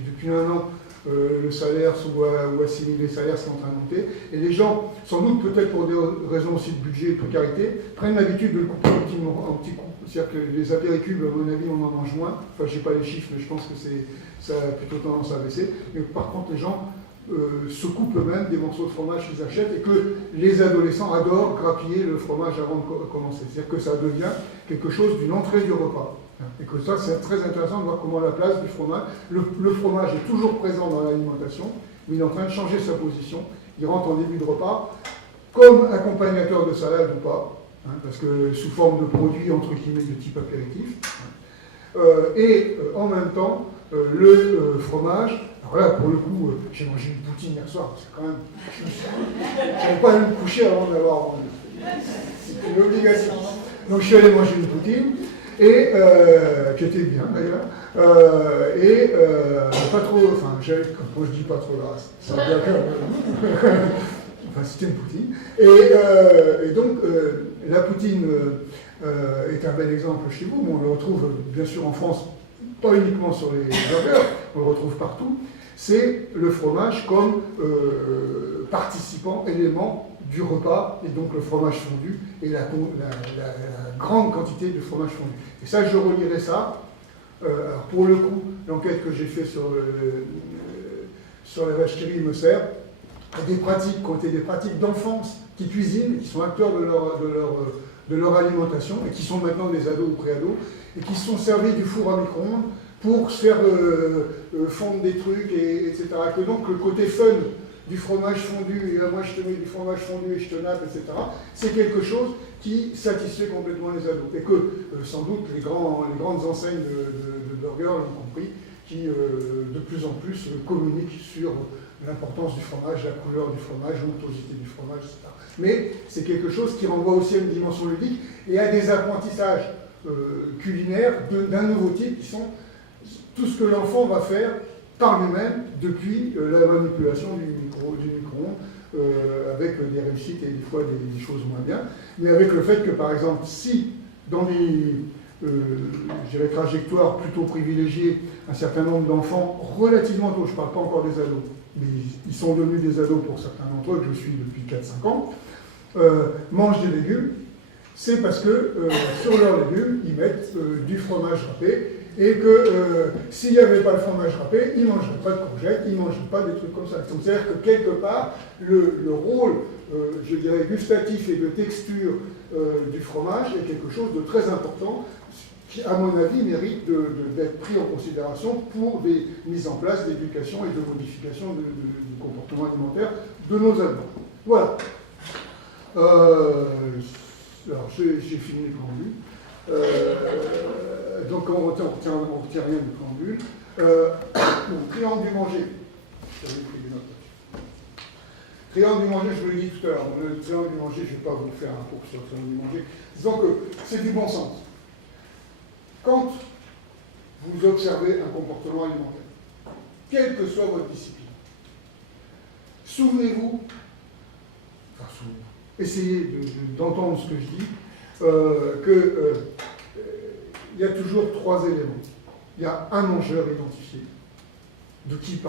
depuis un an, le salaire ou assimiler les salaires, c'est en train de monter. Et les gens, sans doute peut-être pour des raisons aussi de budget et de précarité, prennent l'habitude de le couper en petits coups. C'est-à-dire que les apéricubes, à mon avis, on en mange moins. Enfin, je n'ai pas les chiffres, mais je pense que ça a plutôt tendance à baisser. Mais par contre, les gens se coupent eux-mêmes des morceaux de fromage qu'ils achètent et que les adolescents adorent grappiller le fromage avant de commencer. C'est-à-dire que ça devient quelque chose d'une entrée du repas. Et que ça, c'est très intéressant de voir comment la place du fromage, le fromage est toujours présent dans l'alimentation, mais il est en train de changer sa position. Il rentre en début de repas, comme accompagnateur de salade ou pas, parce que sous forme de produit, entre guillemets, de type apéritif. Et en même temps, le fromage, alors là, pour le coup, j'ai mangé une poutine hier soir, c'est quand même... Je n'avais pas allé me coucher avant d'avoir mangé. C'est une obligation. Donc je suis allé manger une poutine, et qui était bien d'ailleurs, pas trop, enfin, quand je dis pas trop grasse, ça va bien quand même. Enfin, c'était une poutine. Et donc, la poutine est un bel exemple chez vous, mais on le retrouve bien sûr en France, pas uniquement sur les burgers, on le retrouve partout. C'est le fromage comme participant, élément du repas, et donc le fromage fondu, et la grande quantité de fromage fondu. Et ça, je relierai ça Alors pour le coup, l'enquête que j'ai faite sur la vache qui rit me sert à des pratiques qui ont été des pratiques d'enfance, qui cuisinent, qui sont acteurs de leur alimentation, et qui sont maintenant des ados ou pré-ados, et qui se sont servis du four à micro-ondes pour se faire fondre des trucs, etc. Que donc le côté fun du fromage fondu, et moi je te mets du fromage fondu et je te nappe, etc., c'est quelque chose qui satisfait complètement les ados. Et que, sans doute, les grandes enseignes de burgers l'ont compris, qui de plus en plus communiquent sur l'importance du fromage, la couleur du fromage, l'onctuosité du fromage, etc. Mais c'est quelque chose qui renvoie aussi à une dimension ludique et à des apprentissages culinaires d'un nouveau type, qui sont tout ce que l'enfant va faire par lui-même depuis la manipulation du micro-ondes, avec des réussites et des fois des choses moins bien, mais avec le fait que, par exemple, si dans des trajectoires plutôt privilégiées, un certain nombre d'enfants relativement tôt, je ne parle pas encore des ados, mais ils sont devenus des ados pour certains d'entre eux, que je suis depuis 4-5 ans, mangent des légumes, c'est parce que sur leurs légumes, ils mettent du fromage râpé, et que s'il n'y avait pas le fromage râpé, ils ne mangeraient pas de courgettes, ils ne mangeraient pas des trucs comme ça. Donc c'est-à-dire que quelque part, le rôle, je dirais, gustatif et de texture du fromage est quelque chose de très important, qui, à mon avis, mérite d'être pris en considération pour des mises en place d'éducation et de modification du comportement alimentaire de nos ados. Voilà. Alors, j'ai fini les préambules. Donc, on ne retient rien du préambule. Triangle du manger. Triangle du manger, je vous l'ai dit tout à l'heure. Le triangle du manger, je ne vais pas vous faire un cours sur le triangle du manger. Disons que c'est du bon sens. Quand vous observez un comportement alimentaire, quelle que soit votre discipline, souvenez-vous, essayez d'entendre ce que je dis, il y a toujours 3 éléments. Il y a un mangeur identifié. De qui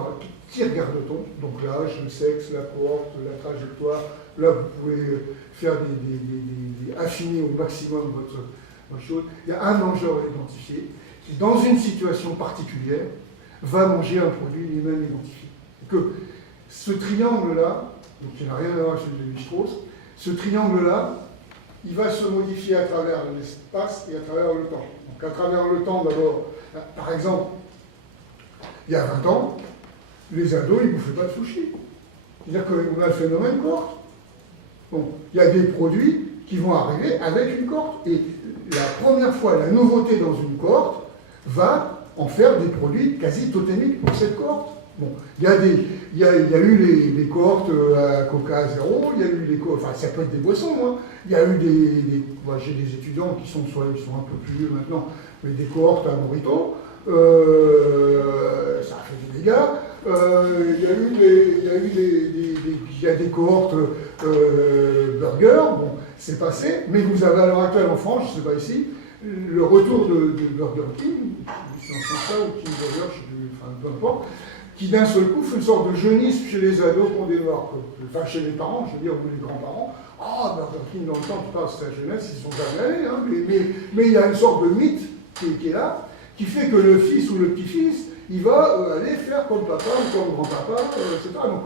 regarde-t-on? Donc l'âge, le sexe, la cohorte, la trajectoire. Là, vous pouvez faire affiner au maximum votre chose. Il y a un mangeur identifié qui, dans une situation particulière, va manger un produit lui-même identifié. Et que ce triangle-là, donc il n'a rien à voir avec celui de Lévi-Strauss, ce triangle-là, il va se modifier à travers l'espace et à travers le temps. Donc à travers le temps, d'abord, par exemple, il y a 20 ans, les ados, ils ne bouffaient pas de sushi. C'est-à-dire qu'on a le phénomène cohorte. Bon, il y a des produits qui vont arriver avec une cohorte. Et la première fois, la nouveauté dans une cohorte va en faire des produits quasi totémiques pour cette cohorte. Bon, il y a eu les cohortes à Coca zéro, il y a eu les cohortes, enfin ça peut être des boissons, hein. Il y a eu moi j'ai des étudiants qui sont un peu plus vieux maintenant, mais des cohortes à Morito, ça a fait des dégâts. Il y a des cohortes burger, bon, c'est passé, mais vous avez à l'heure actuelle en France, je ne sais pas ici, le retour de Burger King, c'est en sens ça, ou King Burger, je sais plus, enfin peu importe, qui d'un seul coup fait une sorte de jeunisme chez les ados qu'on démarre, enfin chez les parents, je veux dire, ou les grands-parents. Ah, Burger King, dans le temps, tu parles de sa jeunesse, ils sont jamais allés, hein, mais il y a une sorte de mythe qui est là, qui fait que le fils ou le petit-fils, il va aller faire comme papa ou comme grand-papa, etc. Donc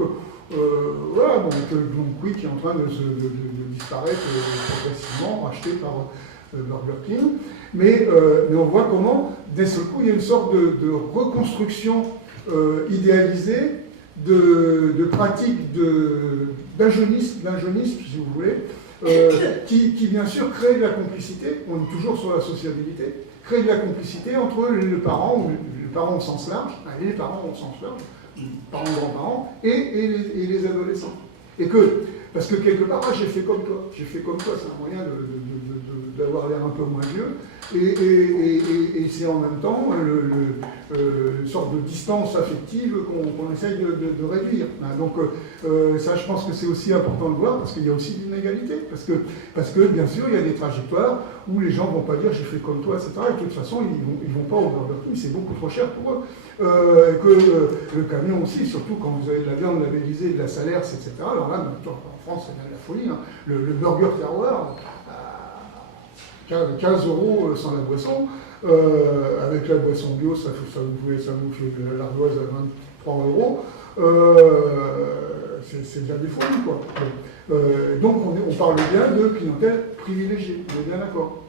voilà, donc oui, qui est en train de disparaître progressivement, racheté par Burger King. Mais on voit comment, d'un seul coup, il y a une sorte de reconstruction idéalisée de pratiques d'ingénisme, si vous voulez, qui bien sûr crée de la complicité, on est toujours sur la sociabilité, crée de la complicité entre les parents, ou les parents au sens large, les parents au sens large, parents, grands-parents, et les adolescents. Et parce que quelque part, j'ai fait comme toi, c'est un moyen d'avoir l'air un peu moins vieux, et c'est en même temps une sorte de distance affective qu'on essaye de réduire. Donc ça, je pense que c'est aussi important de voir, parce qu'il y a aussi de l'inégalité, parce que bien sûr, il y a des trajectoires où les gens ne vont pas dire j'ai fait comme toi, etc. Et de toute façon, ils ne vont pas au Burger King, c'est beaucoup trop cher pour eux. Que le camion aussi, surtout quand vous avez de la viande labellisée, de la Salers, etc. Alors là, en France, c'est de la folie. Hein. Le burger terroir, 15 € sans la boisson. Avec la boisson bio, ça vous fait de l'ardoise à 23 €. C'est déjà des folies, quoi. Donc on parle bien de clientèle privilégiée, on est bien d'accord.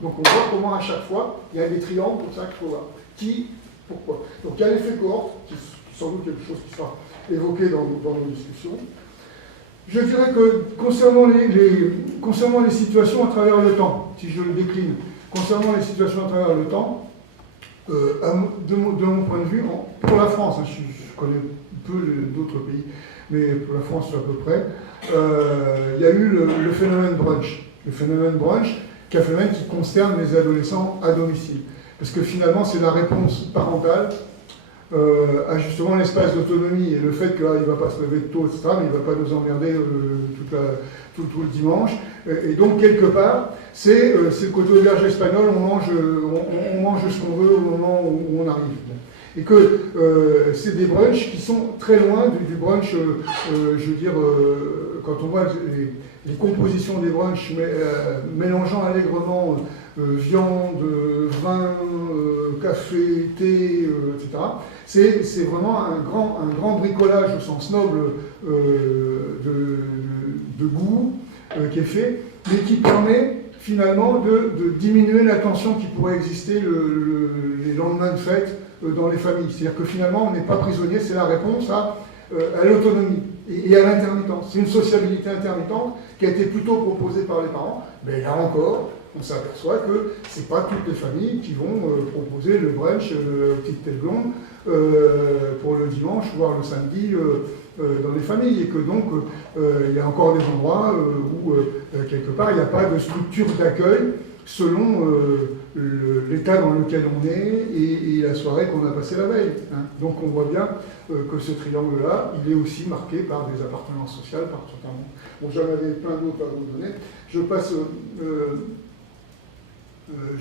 Donc on voit comment à chaque fois, il y a des triangles pour ça qu'il faut voir. Qui, pourquoi. Donc il y a l'effet cohorte, qui est sans doute quelque chose qui sera évoqué dans nos discussions. Je dirais que concernant les situations à travers le temps, si je le décline, concernant les situations à travers le temps, de mon point de vue, pour la France, hein, je connais peu d'autres pays, mais pour la France à peu près, il y a eu le phénomène brunch. Le phénomène brunch, qui est un phénomène qui concerne les adolescents à domicile. Parce que finalement, c'est la réponse parentale à justement l'espace d'autonomie et le fait qu'il ne va pas se lever tôt, etc., mais il ne va pas nous emmerder tout le dimanche. Et donc, quelque part, c'est le côté auberge espagnol, on mange ce qu'on veut au moment où on arrive. Et que c'est des brunchs qui sont très loin du brunch, je veux dire, quand on voit les compositions des brunchs mélangeant allègrement viande, vin, café, thé, etc. C'est vraiment un grand bricolage au sens noble de goût qui est fait, mais qui permet finalement de diminuer la tension qui pourrait exister les lendemains de fête dans les familles. C'est-à-dire que finalement, on n'est pas prisonnier, c'est la réponse à l'autonomie et à l'intermittence. C'est une sociabilité intermittente qui a été plutôt proposée par les parents, mais là encore, on s'aperçoit que ce n'est pas toutes les familles qui vont proposer le brunch, petite tête blonde, pour le dimanche, voire le samedi dans les familles, et que donc il y a encore des endroits où, quelque part, il n'y a pas de structure d'accueil selon l'état dans lequel on est et la soirée qu'on a passée la veille. Hein. Donc on voit bien que ce triangle-là, il est aussi marqué par des appartenances sociales, par certains. Bon, j'en avais plein d'autres à vous donner. Je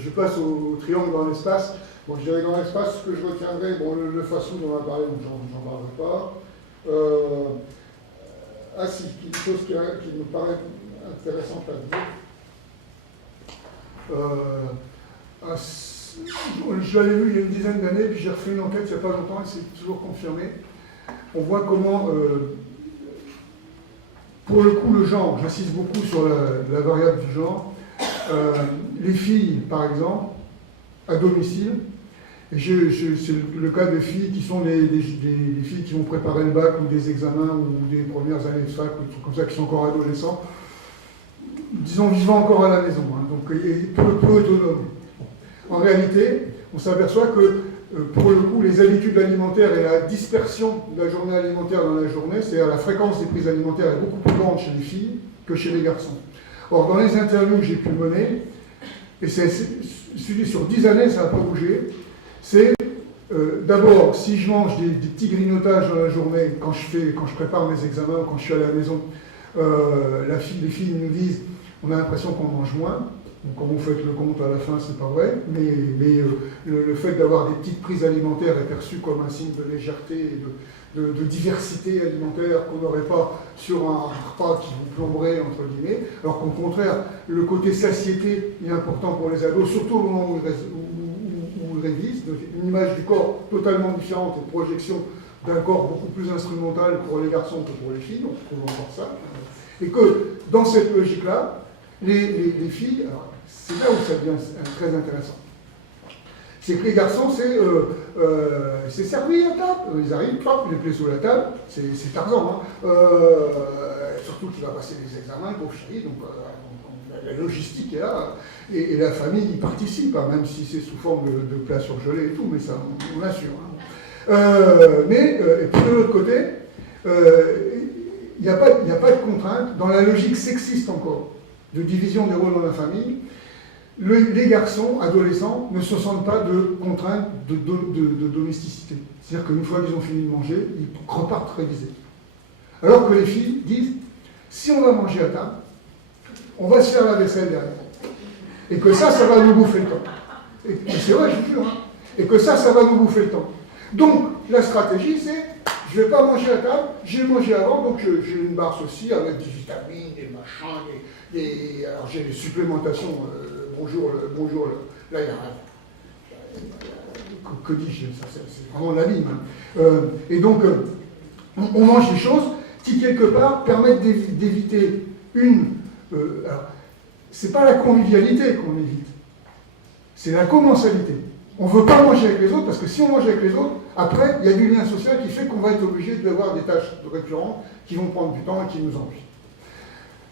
passe au triangle dans l'espace. Bon, je dirais dans l'espace, ce que je retiendrai, bon, le fast-food, on en a parlé, donc j'en parlerai pas. Si, quelque chose qui me paraît intéressant à dire. Je l'avais vu il y a une dizaine d'années, puis j'ai refait une enquête il n'y a pas longtemps, et c'est toujours confirmé. On voit comment, pour le coup, le genre, j'insiste beaucoup sur la variable du genre, les filles, par exemple, à domicile, c'est le cas de filles qui sont des filles qui vont préparer le bac ou des examens ou des premières années de fac ou des trucs comme ça, qui sont encore adolescents, disons vivant encore à la maison, hein, donc peu autonomes. En réalité, on s'aperçoit que pour le coup, les habitudes alimentaires et la dispersion de la journée alimentaire dans la journée, c'est-à-dire la fréquence des prises alimentaires est beaucoup plus grande chez les filles que chez les garçons. Or, dans les interviews que j'ai pu mener, et c'est suivi sur 10 années, ça n'a pas bougé, c'est d'abord, si je mange des petits grignotages dans la journée, quand je prépare mes examens, quand je suis à la maison, les filles nous disent, on a l'impression qu'on mange moins. Donc, quand vous faites le compte à la fin, c'est pas vrai, mais le fait d'avoir des petites prises alimentaires est perçu comme un signe de légèreté et de diversité alimentaire qu'on n'aurait pas sur un repas qui vous plomberait, entre guillemets, alors qu'au contraire, le côté satiété est important pour les ados, surtout au moment où ils révisent, une image du corps totalement différente et projection d'un corps beaucoup plus instrumental pour les garçons que pour les filles, donc on va voir ça, et que dans cette logique-là, les filles, alors c'est là où ça devient très intéressant. C'est que les garçons, c'est servi à table. Ils arrivent, hop, les plaies sous la table, c'est Tarzan. Hein. Surtout qu'il va passer des examens, pauvre chéri, donc la logistique est là. Et la famille y participe, hein, même si c'est sous forme de plats surgelés et tout, mais ça, on l'assure. Hein. Et puis de l'autre côté, il n'y a pas de contrainte dans la logique sexiste encore de division des rôles dans la famille. Les garçons, adolescents, ne se sentent pas de contrainte de domesticité. C'est-à-dire qu'une fois qu'ils ont fini de manger, ils repartent réviser. Alors que les filles disent, si on va manger à table, on va se faire la vaisselle derrière. Et que ça va nous bouffer le temps. Et c'est vrai, je vous jure. Hein. Et que ça va nous bouffer le temps. Donc, la stratégie, c'est, je ne vais pas manger à table, j'ai mangé avant, donc j'ai une barre aussi avec des vitamines, des machins, alors j'ai des supplémentations bonjour, là, il y a que dis-je, ça, c'est vraiment l'abîme. Et donc, on mange des choses qui, quelque part, permettent d'éviter alors, c'est pas la convivialité qu'on évite, c'est la commensalité. On ne veut pas manger avec les autres, parce que si on mange avec les autres, après, il y a du lien social qui fait qu'on va être obligé d'avoir des tâches récurrentes qui vont prendre du temps et qui nous ennuient.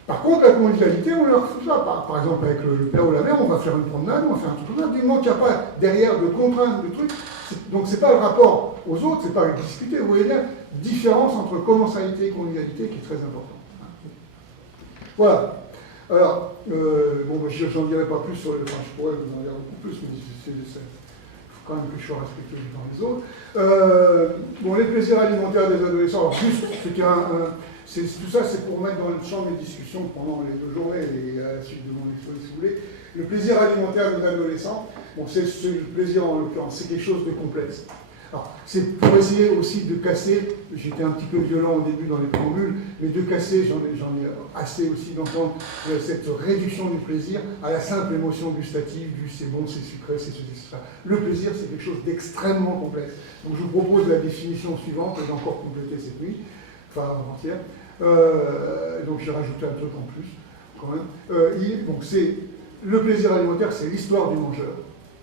Par contre, la convivialité, on ne leur refuse pas. Par exemple, avec le père ou la mère, on va faire une promenade, on va faire un truc comme ça. Du moment qu'il n'y a pas derrière de contraintes, de trucs, donc c'est pas le rapport aux autres, c'est pas discuter. Vous voyez bien, différence entre commensalité et convivialité qui est très importante. Voilà. Alors, bon, j'en dirai pas plus sur enfin, je pourrais vous en dire beaucoup plus, mais il faut quand même que je sois respectueux du temps des autres. Bon, les plaisirs alimentaires des adolescents, alors juste, tout ça, c'est pour mettre dans le champ des discussions pendant les 2 journées et à la suite de mon exposé, si vous voulez. Le plaisir alimentaire des adolescents, bon, c'est le plaisir en l'occurrence, c'est quelque chose de complexe. Alors, c'est pour essayer aussi de casser, j'étais un petit peu violent au début dans les préambules, mais de casser, j'en ai assez aussi d'entendre cette réduction du plaisir à la simple émotion gustative, du c'est bon, c'est sucré, c'est ceci, c'est ça. Le plaisir, c'est quelque chose d'extrêmement complexe. Donc je vous propose la définition suivante, que j'ai encore complétée cette nuit, enfin avant-hier. Donc j'ai rajouté un truc en plus, quand même. Donc c'est le plaisir alimentaire, c'est l'histoire du mangeur.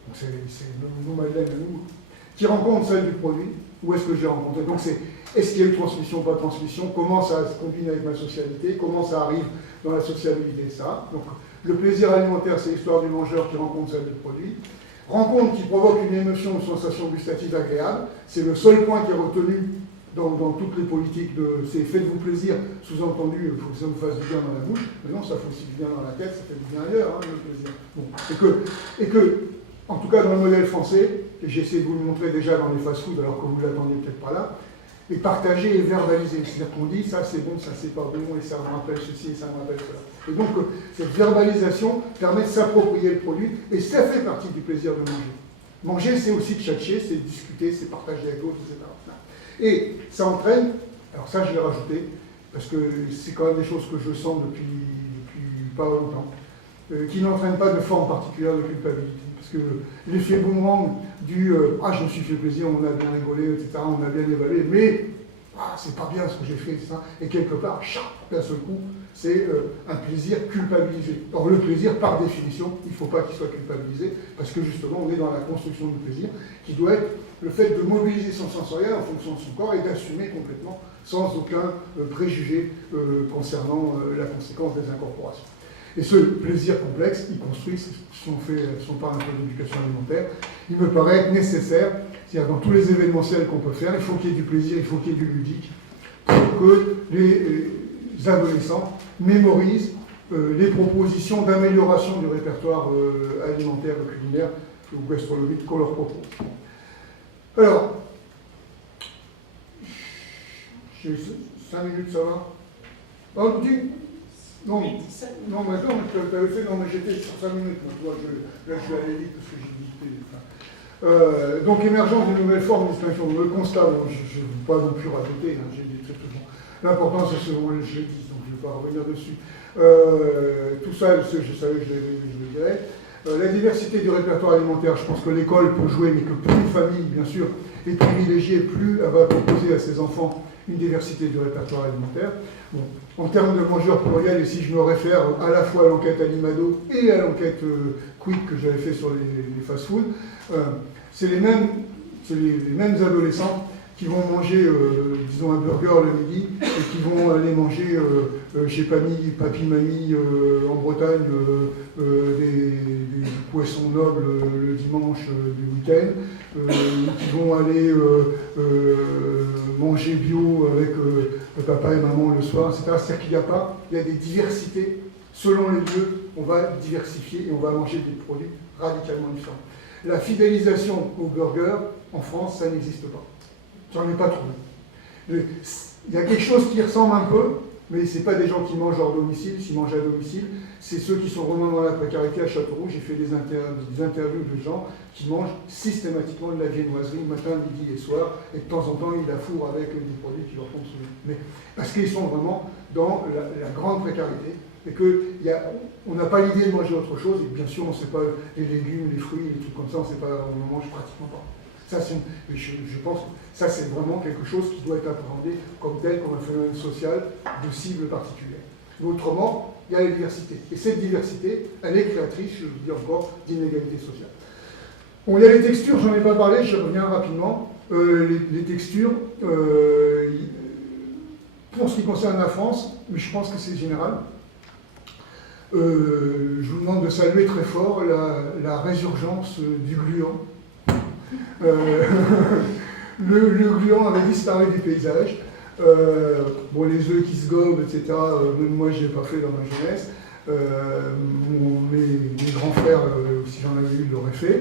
Donc c'est nos Madeleine à nous, qui rencontre celle du produit. Où est-ce que j'ai rencontré? Donc c'est est-ce qu'il y a eu transmission ou pas de transmission? Comment ça se combine avec ma socialité? Comment ça arrive dans la sociabilité? Ça. Donc le plaisir alimentaire, c'est l'histoire du mangeur qui rencontre celle du produit. Rencontre qui provoque une émotion ou sensation gustative agréable. C'est le seul point qui est retenu dans toutes les politiques c'est faites-vous plaisir, sous-entendu, il faut que ça vous fasse du bien dans la bouche, mais non, ça fait aussi du bien dans la tête, ça fait du bien ailleurs, hein, le plaisir. Bon. Et que, en tout cas dans le modèle français, et j'ai essayé de vous le montrer déjà dans les fast-foods, alors que vous ne l'attendiez peut-être pas là, et partager et verbaliser. C'est-à-dire qu'on dit, ça c'est bon, ça c'est pas bon, et ça me rappelle ceci, et ça me rappelle cela. Et donc, cette verbalisation permet de s'approprier le produit, et ça fait partie du plaisir de manger. Manger, c'est aussi tchatcher, c'est discuter, c'est partager avec l'autre, etc. Et ça entraîne, alors ça je l'ai rajouté, parce que c'est quand même des choses que je sens depuis pas longtemps, qui n'entraînent pas de forme particulière de culpabilité. Parce que l'effet boomerang du ah je me suis fait plaisir, on a bien rigolé, etc., on a bien évalué, mais c'est pas bien ce que j'ai fait, etc. Et quelque part, d'un seul coup, c'est un plaisir culpabilisé. Or le plaisir, par définition, il ne faut pas qu'il soit culpabilisé, parce que justement on est dans la construction du plaisir, qui doit être le fait de mobiliser son sensoriel en fonction de son corps et d'assumer complètement, sans aucun préjugé concernant la conséquence des incorporations. Et ce plaisir complexe, il construit, si on parle un peu d'éducation alimentaire, il me paraît nécessaire, c'est-à-dire dans tous les événementiels qu'on peut faire, il faut qu'il y ait du plaisir, il faut qu'il y ait du ludique, pour que les adolescents mémorisent les propositions d'amélioration du répertoire alimentaire, culinaire ou gastronomique qu'on leur propose. Alors, j'ai 5 minutes, ça va? Oh, non, mais tu avais fait, non, mais j'étais sur 5 minutes, moi, là je vais aller vite parce que j'ai dit. Donc, émergence d'une nouvelle forme d'extinction. Le constat, bon, je ne veux pas non plus rajouter, hein, j'ai dit très souvent. L'important, c'est ce que je l'ai dit, donc je ne vais pas revenir dessus. Tout ça, je savais que je le dirais. La diversité du répertoire alimentaire, je pense que l'école peut jouer, mais que plus une famille, bien sûr, est privilégiée, plus elle va proposer à ses enfants une diversité du répertoire alimentaire. Bon. En termes de mangeurs pluriels, et si je me réfère à la fois à l'enquête Alimado et à l'enquête Quick que j'avais fait sur les fast-foods, c'est les mêmes adolescents qui vont manger, disons, un burger le midi et qui vont aller manger chez Papy Mamie en Bretagne des poissons nobles le dimanche du week-end, qui vont aller manger bio avec papa et maman le soir, etc. C'est-à-dire qu'il y a des diversités. Selon les lieux, on va diversifier et on va manger des produits radicalement différents. La fidélisation au burger, en France, ça n'existe pas. J'en ai pas trouvé. Il y a quelque chose qui ressemble un peu, mais ce n'est pas des gens qui mangent hors domicile, s'ils mangent à domicile, c'est ceux qui sont vraiment dans la précarité à Châteauroux. J'ai fait des interviews de gens qui mangent systématiquement de la viennoiserie matin, midi et soir, et de temps en temps ils la fourrent avec des produits qui leur tombent sous les... Mais parce qu'ils sont vraiment dans la grande précarité, Et qu'on n'a pas l'idée de manger autre chose, et bien sûr, on ne sait pas les légumes, les fruits, les trucs comme ça, on ne mange pratiquement pas. Ça, je pense que ça, c'est vraiment quelque chose qui doit être appréhendé comme tel, comme un phénomène social de cible particulière. Mais autrement, il y a la diversité. Et cette diversité, elle est créatrice, je vous dis encore, d'inégalités sociales. Bon, il y a les textures, j'en ai pas parlé, je reviens rapidement. Les textures, pour ce qui concerne la France, mais je pense que c'est général, je vous demande de saluer très fort la résurgence du gluant. Le gluant avait disparu du paysage. Bon, les œufs qui se gobent, etc., même moi, je n'ai pas fait dans ma jeunesse. Mes grands frères, si j'en avais eu, l'auraient fait.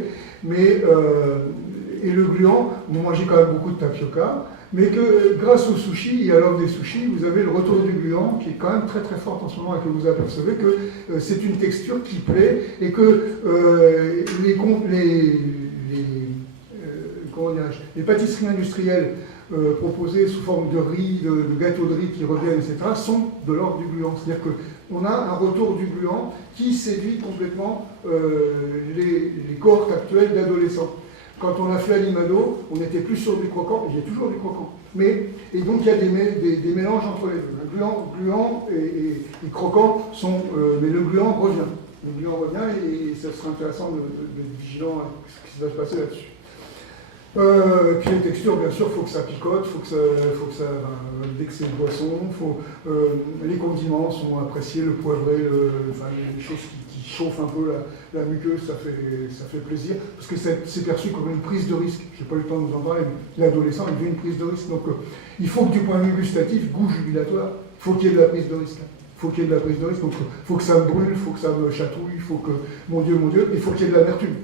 Et le gluant, vous mangez quand même beaucoup de tapioca, mais que grâce au sushi et à l'offre des sushis, vous avez le retour du gluant qui est quand même très très forte en ce moment et que vous apercevez que c'est une texture qui plaît et que les pâtisseries industrielles proposées sous forme de riz, de gâteaux de riz qui reviennent, etc., sont de l'ordre du gluant. C'est-à-dire qu'on a un retour du gluant qui séduit complètement les cohortes actuelles d'adolescents. Quand on a fait à l'Imado, on n'était plus sur du croquant, il y a toujours du croquant. Et donc il y a des mélanges entre les deux. Le gluant et croquant sont... mais le gluant revient. Le gluant revient et ça sera intéressant d'être vigilant à ce qui va se passer là-dessus. Puis les textures, bien sûr, il faut que ça picote, dès que c'est une boisson, les condiments sont appréciés, le poivré, les choses qui chauffent un peu la muqueuse, ça fait plaisir, parce que c'est perçu comme une prise de risque. Je n'ai pas eu le temps de vous en parler, mais l'adolescent, il veut une prise de risque. Donc il faut que du point de vue gustatif, goût jubilatoire, il faut qu'il y ait de la prise de risque. Donc il faut que ça me brûle, il faut que ça me chatouille, il faut que, mon Dieu, il faut qu'il y ait de l'amertume,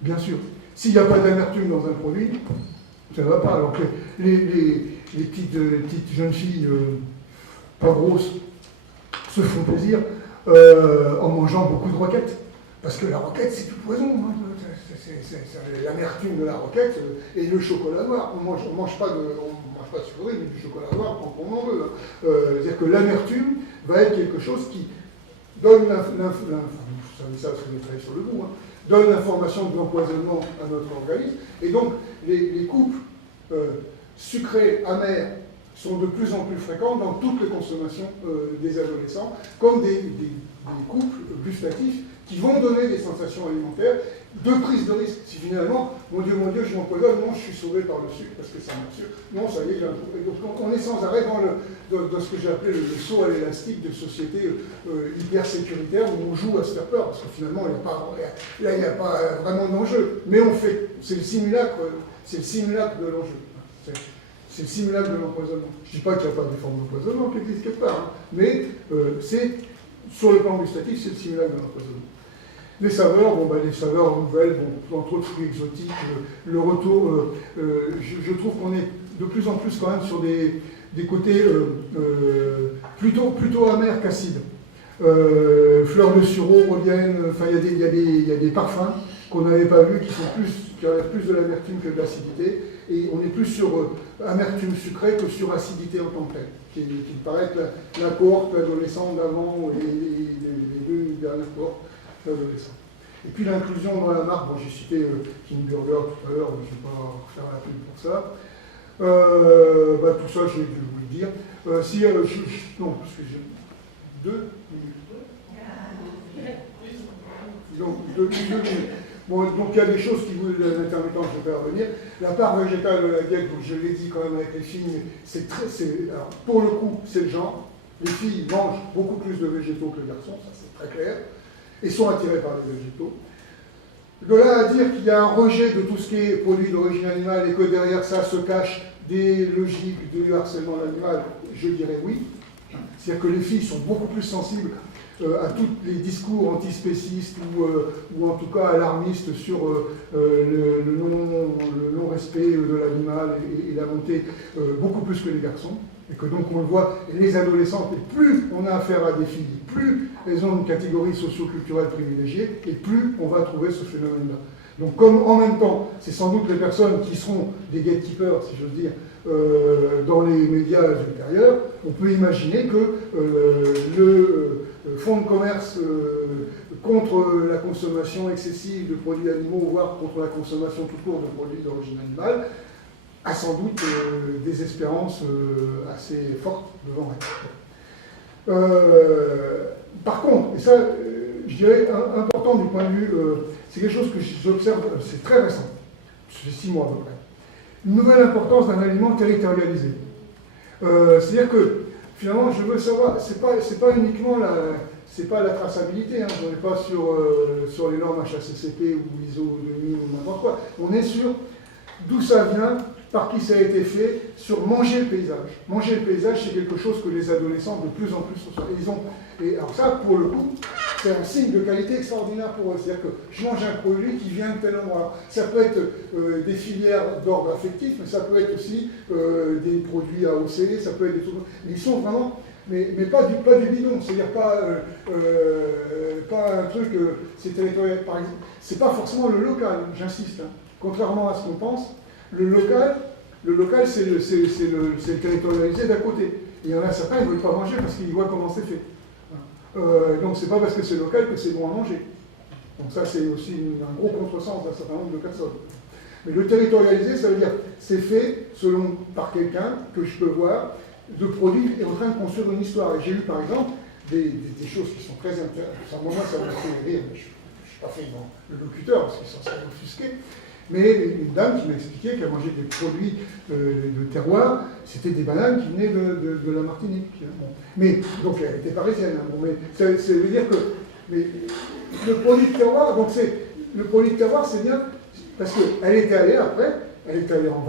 bien sûr. S'il n'y a pas d'amertume dans un produit, ça ne va pas. Alors que les petites jeunes filles pas grosses se font plaisir en mangeant beaucoup de roquettes. Parce que la roquette, c'est du poison. Hein. C'est l'amertume de la roquette et le chocolat noir. On ne mange pas de sucrerie, mais du chocolat noir tant qu'on en veut. Hein. C'est-à-dire que l'amertume va être quelque chose qui donne vous savez ça parce que vous avez travaillé sur le goût, hein, donne l'information de l'empoisonnement à notre organisme. Et donc, les couples sucrés, amers, sont de plus en plus fréquents dans toutes les consommations des adolescents, comme des couples gustatifs qui vont donner des sensations alimentaires de prise de risque. Si finalement, mon Dieu, je m'empoisonne, non, je suis sauvé par le sucre parce que ça m'assure. Non, ça y est, j'ai un trouvé. Donc on est sans arrêt dans ce que j'ai appelé le saut à l'élastique de société hyper sécuritaire où on joue à se faire peur parce que finalement, il n'y a pas vraiment d'enjeu. Mais c'est le simulacre de l'enjeu. C'est le simulacre de l'empoisonnement. Je ne dis pas qu'il n'y a pas des formes d'empoisonnement qui existent quelque part, hein, mais sur le plan gustatif, c'est le simulacre de l'empoisonnement. Les saveurs, les saveurs nouvelles, entre autres fruits exotiques, le retour, je trouve qu'on est de plus en plus quand même sur des côtés plutôt amers qu'acides. Fleurs de sureau reviennent, enfin il y a des parfums qu'on n'avait pas vus qui avaient plus de l'amertume que de l'acidité, et on est plus sur amertume sucrée que sur acidité en tant que telle, qui me paraît être la cohorte adolescente d'avant et les deux dernières cohortes d'adolescents. Et puis l'inclusion dans la marque, j'ai cité King Burger tout à l'heure, je ne vais pas refaire la pub pour ça. Tout ça, j'ai dû vous le dire. Non, parce que j'ai 2 minutes. Donc, 2 minutes. Bon, donc il y a des choses qui vous, l'intermittent, je vais revenir. La part végétale de la diète, je l'ai dit quand même avec les filles, alors, pour le coup, c'est le genre. Les filles mangent beaucoup plus de végétaux que les garçons, ça c'est très clair, et sont attirées par les végétaux. De là à dire qu'il y a un rejet de tout ce qui est produit d'origine animale et que derrière ça se cachent des logiques de harcèlement animal, je dirais oui. C'est-à-dire que les filles sont beaucoup plus sensibles à tous les discours antispécistes ou en tout cas alarmistes sur le non-respect de l'animal et la montée, beaucoup plus que les garçons. Et que donc on le voit, les adolescentes, et plus on a affaire à des filles, plus elles ont une catégorie socio-culturelle privilégiée, et plus on va trouver ce phénomène-là. Donc comme en même temps, c'est sans doute les personnes qui seront des gatekeepers, si j'ose dire, dans les médias ultérieurs, on peut imaginer que le fonds de commerce contre la consommation excessive de produits animaux, voire contre la consommation tout court de produits d'origine animale, a sans doute des espérances assez fortes devant elle. Par contre, et ça, je dirais important du point de vue, c'est quelque chose que j'observe, c'est très récent, c'est 6 mois à peu près, une nouvelle importance d'un aliment territorialisé. C'est-à-dire que, finalement, je veux savoir, c'est pas uniquement la traçabilité, hein, on n'est pas sur les normes HACCP ou ISO 2000 ou n'importe quoi, on est sur d'où ça vient, par qui ça a été fait, sur manger le paysage. Manger le paysage, c'est quelque chose que les adolescents de plus en plus reçoivent. Et alors ça, pour le coup, c'est un signe de qualité extraordinaire pour eux. C'est-à-dire que je mange un produit qui vient de tel endroit. Alors, ça peut être des filières d'ordre affectif, mais ça peut être aussi des produits AOC, ça peut être des trucs... Ils sont vraiment... Mais pas du bidon, c'est-à-dire pas un truc... c'est territorial, par exemple. C'est pas forcément le local, j'insiste. Hein. Contrairement à ce qu'on pense, le local c'est le territorialisé d'à côté. Et il y en a certains, ils ne veulent pas manger parce qu'ils voient comment c'est fait. Donc c'est pas parce que c'est local que c'est bon à manger. Donc ça c'est aussi un gros contresens d'un certain nombre de personnes. Mais le territorialisé, ça veut dire c'est fait par quelqu'un que je peux voir, de produit est en train de construire une histoire. Et j'ai eu par exemple des choses qui sont très intéressantes. À un moment ça m'a fait rire, mais je ne suis pas fait dans le locuteur parce qu'ils sont censés offusquer. Mais une dame qui m'a expliqué qu'elle mangeait des produits de terroir, c'était des bananes qui venaient de la Martinique. Bon. Mais, donc elle était parisienne. Hein. Bon, mais ça veut dire que le produit de terroir, le produit de terroir, c'est bien, parce qu'elle était allée après, elle était allée en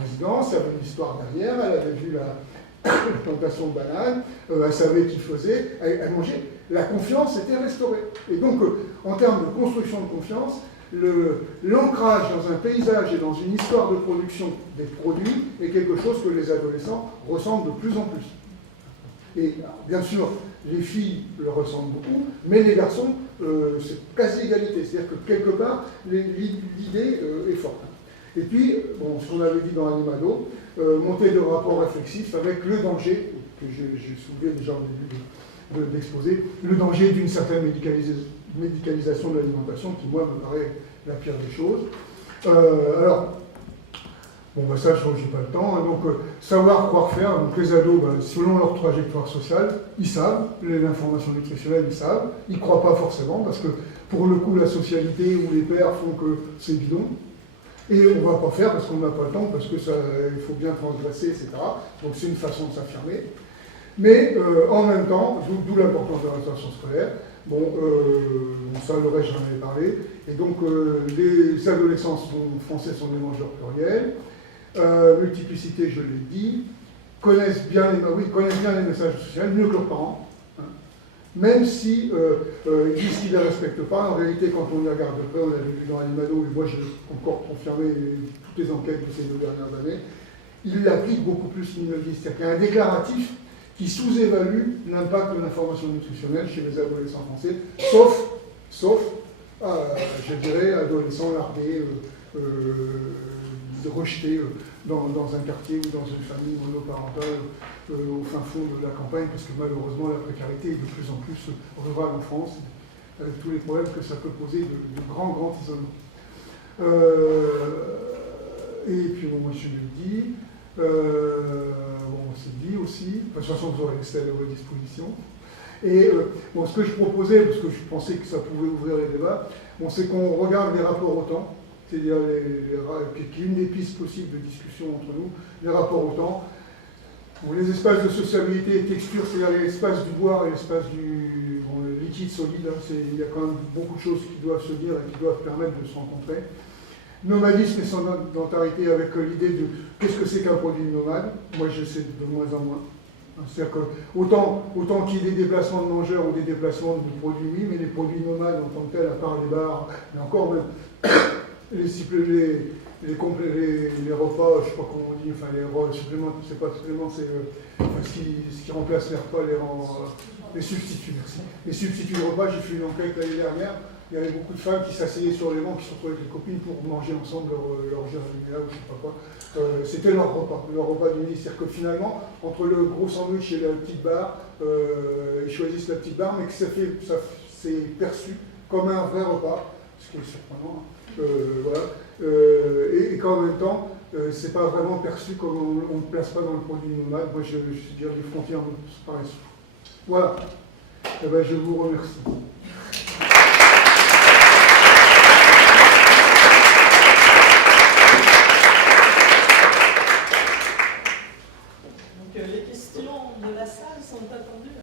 résidence, elle avait une histoire derrière, elle avait vu la plantation de bananes, elle savait qui faisait, elle mangeait. La confiance était restaurée. Et donc, en termes de construction de confiance, l'ancrage dans un paysage et dans une histoire de production des produits est quelque chose que les adolescents ressentent de plus en plus. Et bien sûr, les filles le ressentent beaucoup, mais les garçons, c'est quasi égalité. C'est-à-dire que quelque part, l'idée est forte. Et puis, bon, ce qu'on avait dit dans Animado, monter de rapport réflexif avec le danger, que j'ai soulevé déjà au début d'exposer, le danger d'une certaine médicalisation de l'alimentation qui, moi, me paraît la pire des choses. Alors, bon, bah ça, je n'ai pas le temps. Hein, donc, savoir, croire, faire. Donc, les ados, bah, selon leur trajectoire sociale, ils savent. L'information nutritionnelle, ils savent. Ils ne croient pas forcément, parce que, pour le coup, la socialité ou les pères font que c'est bidon. Et on ne va pas faire parce qu'on n'a pas le temps, parce qu'il faut bien transgresser, etc. Donc, c'est une façon de s'affirmer. Mais en même temps, d'où l'importance de la restauration scolaire, bon, ça, le reste, j'en avais parlé. Et donc, les adolescents français sont des mangeurs pluriels. Multiplicité, je l'ai dit. Connaissent bien les messages sociaux, mieux que leurs parents. Hein. Même si ils disent qu'ils ne les respectent pas. En réalité, quand on les regarde de près, on l'avait vu dans Animado, et moi j'ai encore confirmé toutes les enquêtes de ces 2 dernières années, ils l'appliquent beaucoup plus qu'ils ne le disent. C'est-à-dire qu'il y a un déclaratif qui sous-évalue l'impact de l'information nutritionnelle chez les adolescents français, sauf je dirais, adolescents largués, rejetés dans un quartier ou dans une famille monoparentale au fin fond de la campagne, parce que malheureusement la précarité est de plus en plus rurale en France, avec tous les problèmes que ça peut poser de grands isolements. Et puis bon, moi je l'ai dit. Bon, c'est dit aussi. De toute façon, vous aurez les slides à votre disposition. Et bon, ce que je proposais, parce que je pensais que ça pouvait ouvrir les débats, bon, c'est qu'on regarde les rapports au temps, c'est-à-dire qui est une des pistes possibles de discussion entre nous, les rapports au temps. Bon, les espaces de sociabilité et texture, c'est-à-dire l'espace du boire et l'espace du liquide solide, hein, il y a quand même beaucoup de choses qui doivent se dire et qui doivent permettre de se rencontrer. Nomadisme et sédentarité avec l'idée de qu'est-ce que c'est qu'un produit nomade. Moi, je sais de moins en moins. C'est-à-dire que autant qu'il y ait des déplacements de mangeurs ou des déplacements de produits, oui, mais les produits nomades en tant que tels, à part les bars, mais encore même les repas, je ne sais pas comment on dit, enfin les suppléments, c'est pas suppléments, c'est ce qui remplace les repas, les substituts, merci. Les substituts de repas, j'ai fait une enquête l'année dernière. il y avait beaucoup de femmes qui s'asseyaient sur les bancs, qui se retrouvaient avec les copines pour manger ensemble leur giraumia ou je sais pas quoi. C'était leur repas du midi. C'est-à-dire que finalement, entre le gros sandwich et la petite barre, ils choisissent la petite barre, mais que c'est perçu comme un vrai repas, ce qui est surprenant. Voilà. Et qu'en même temps, c'est pas vraiment perçu comme on ne place pas dans le produit nomade. Moi, je dire les frontières me paraissent floues. Voilà. Eh ben, je vous remercie. Donc les questions de la salle sont attendues.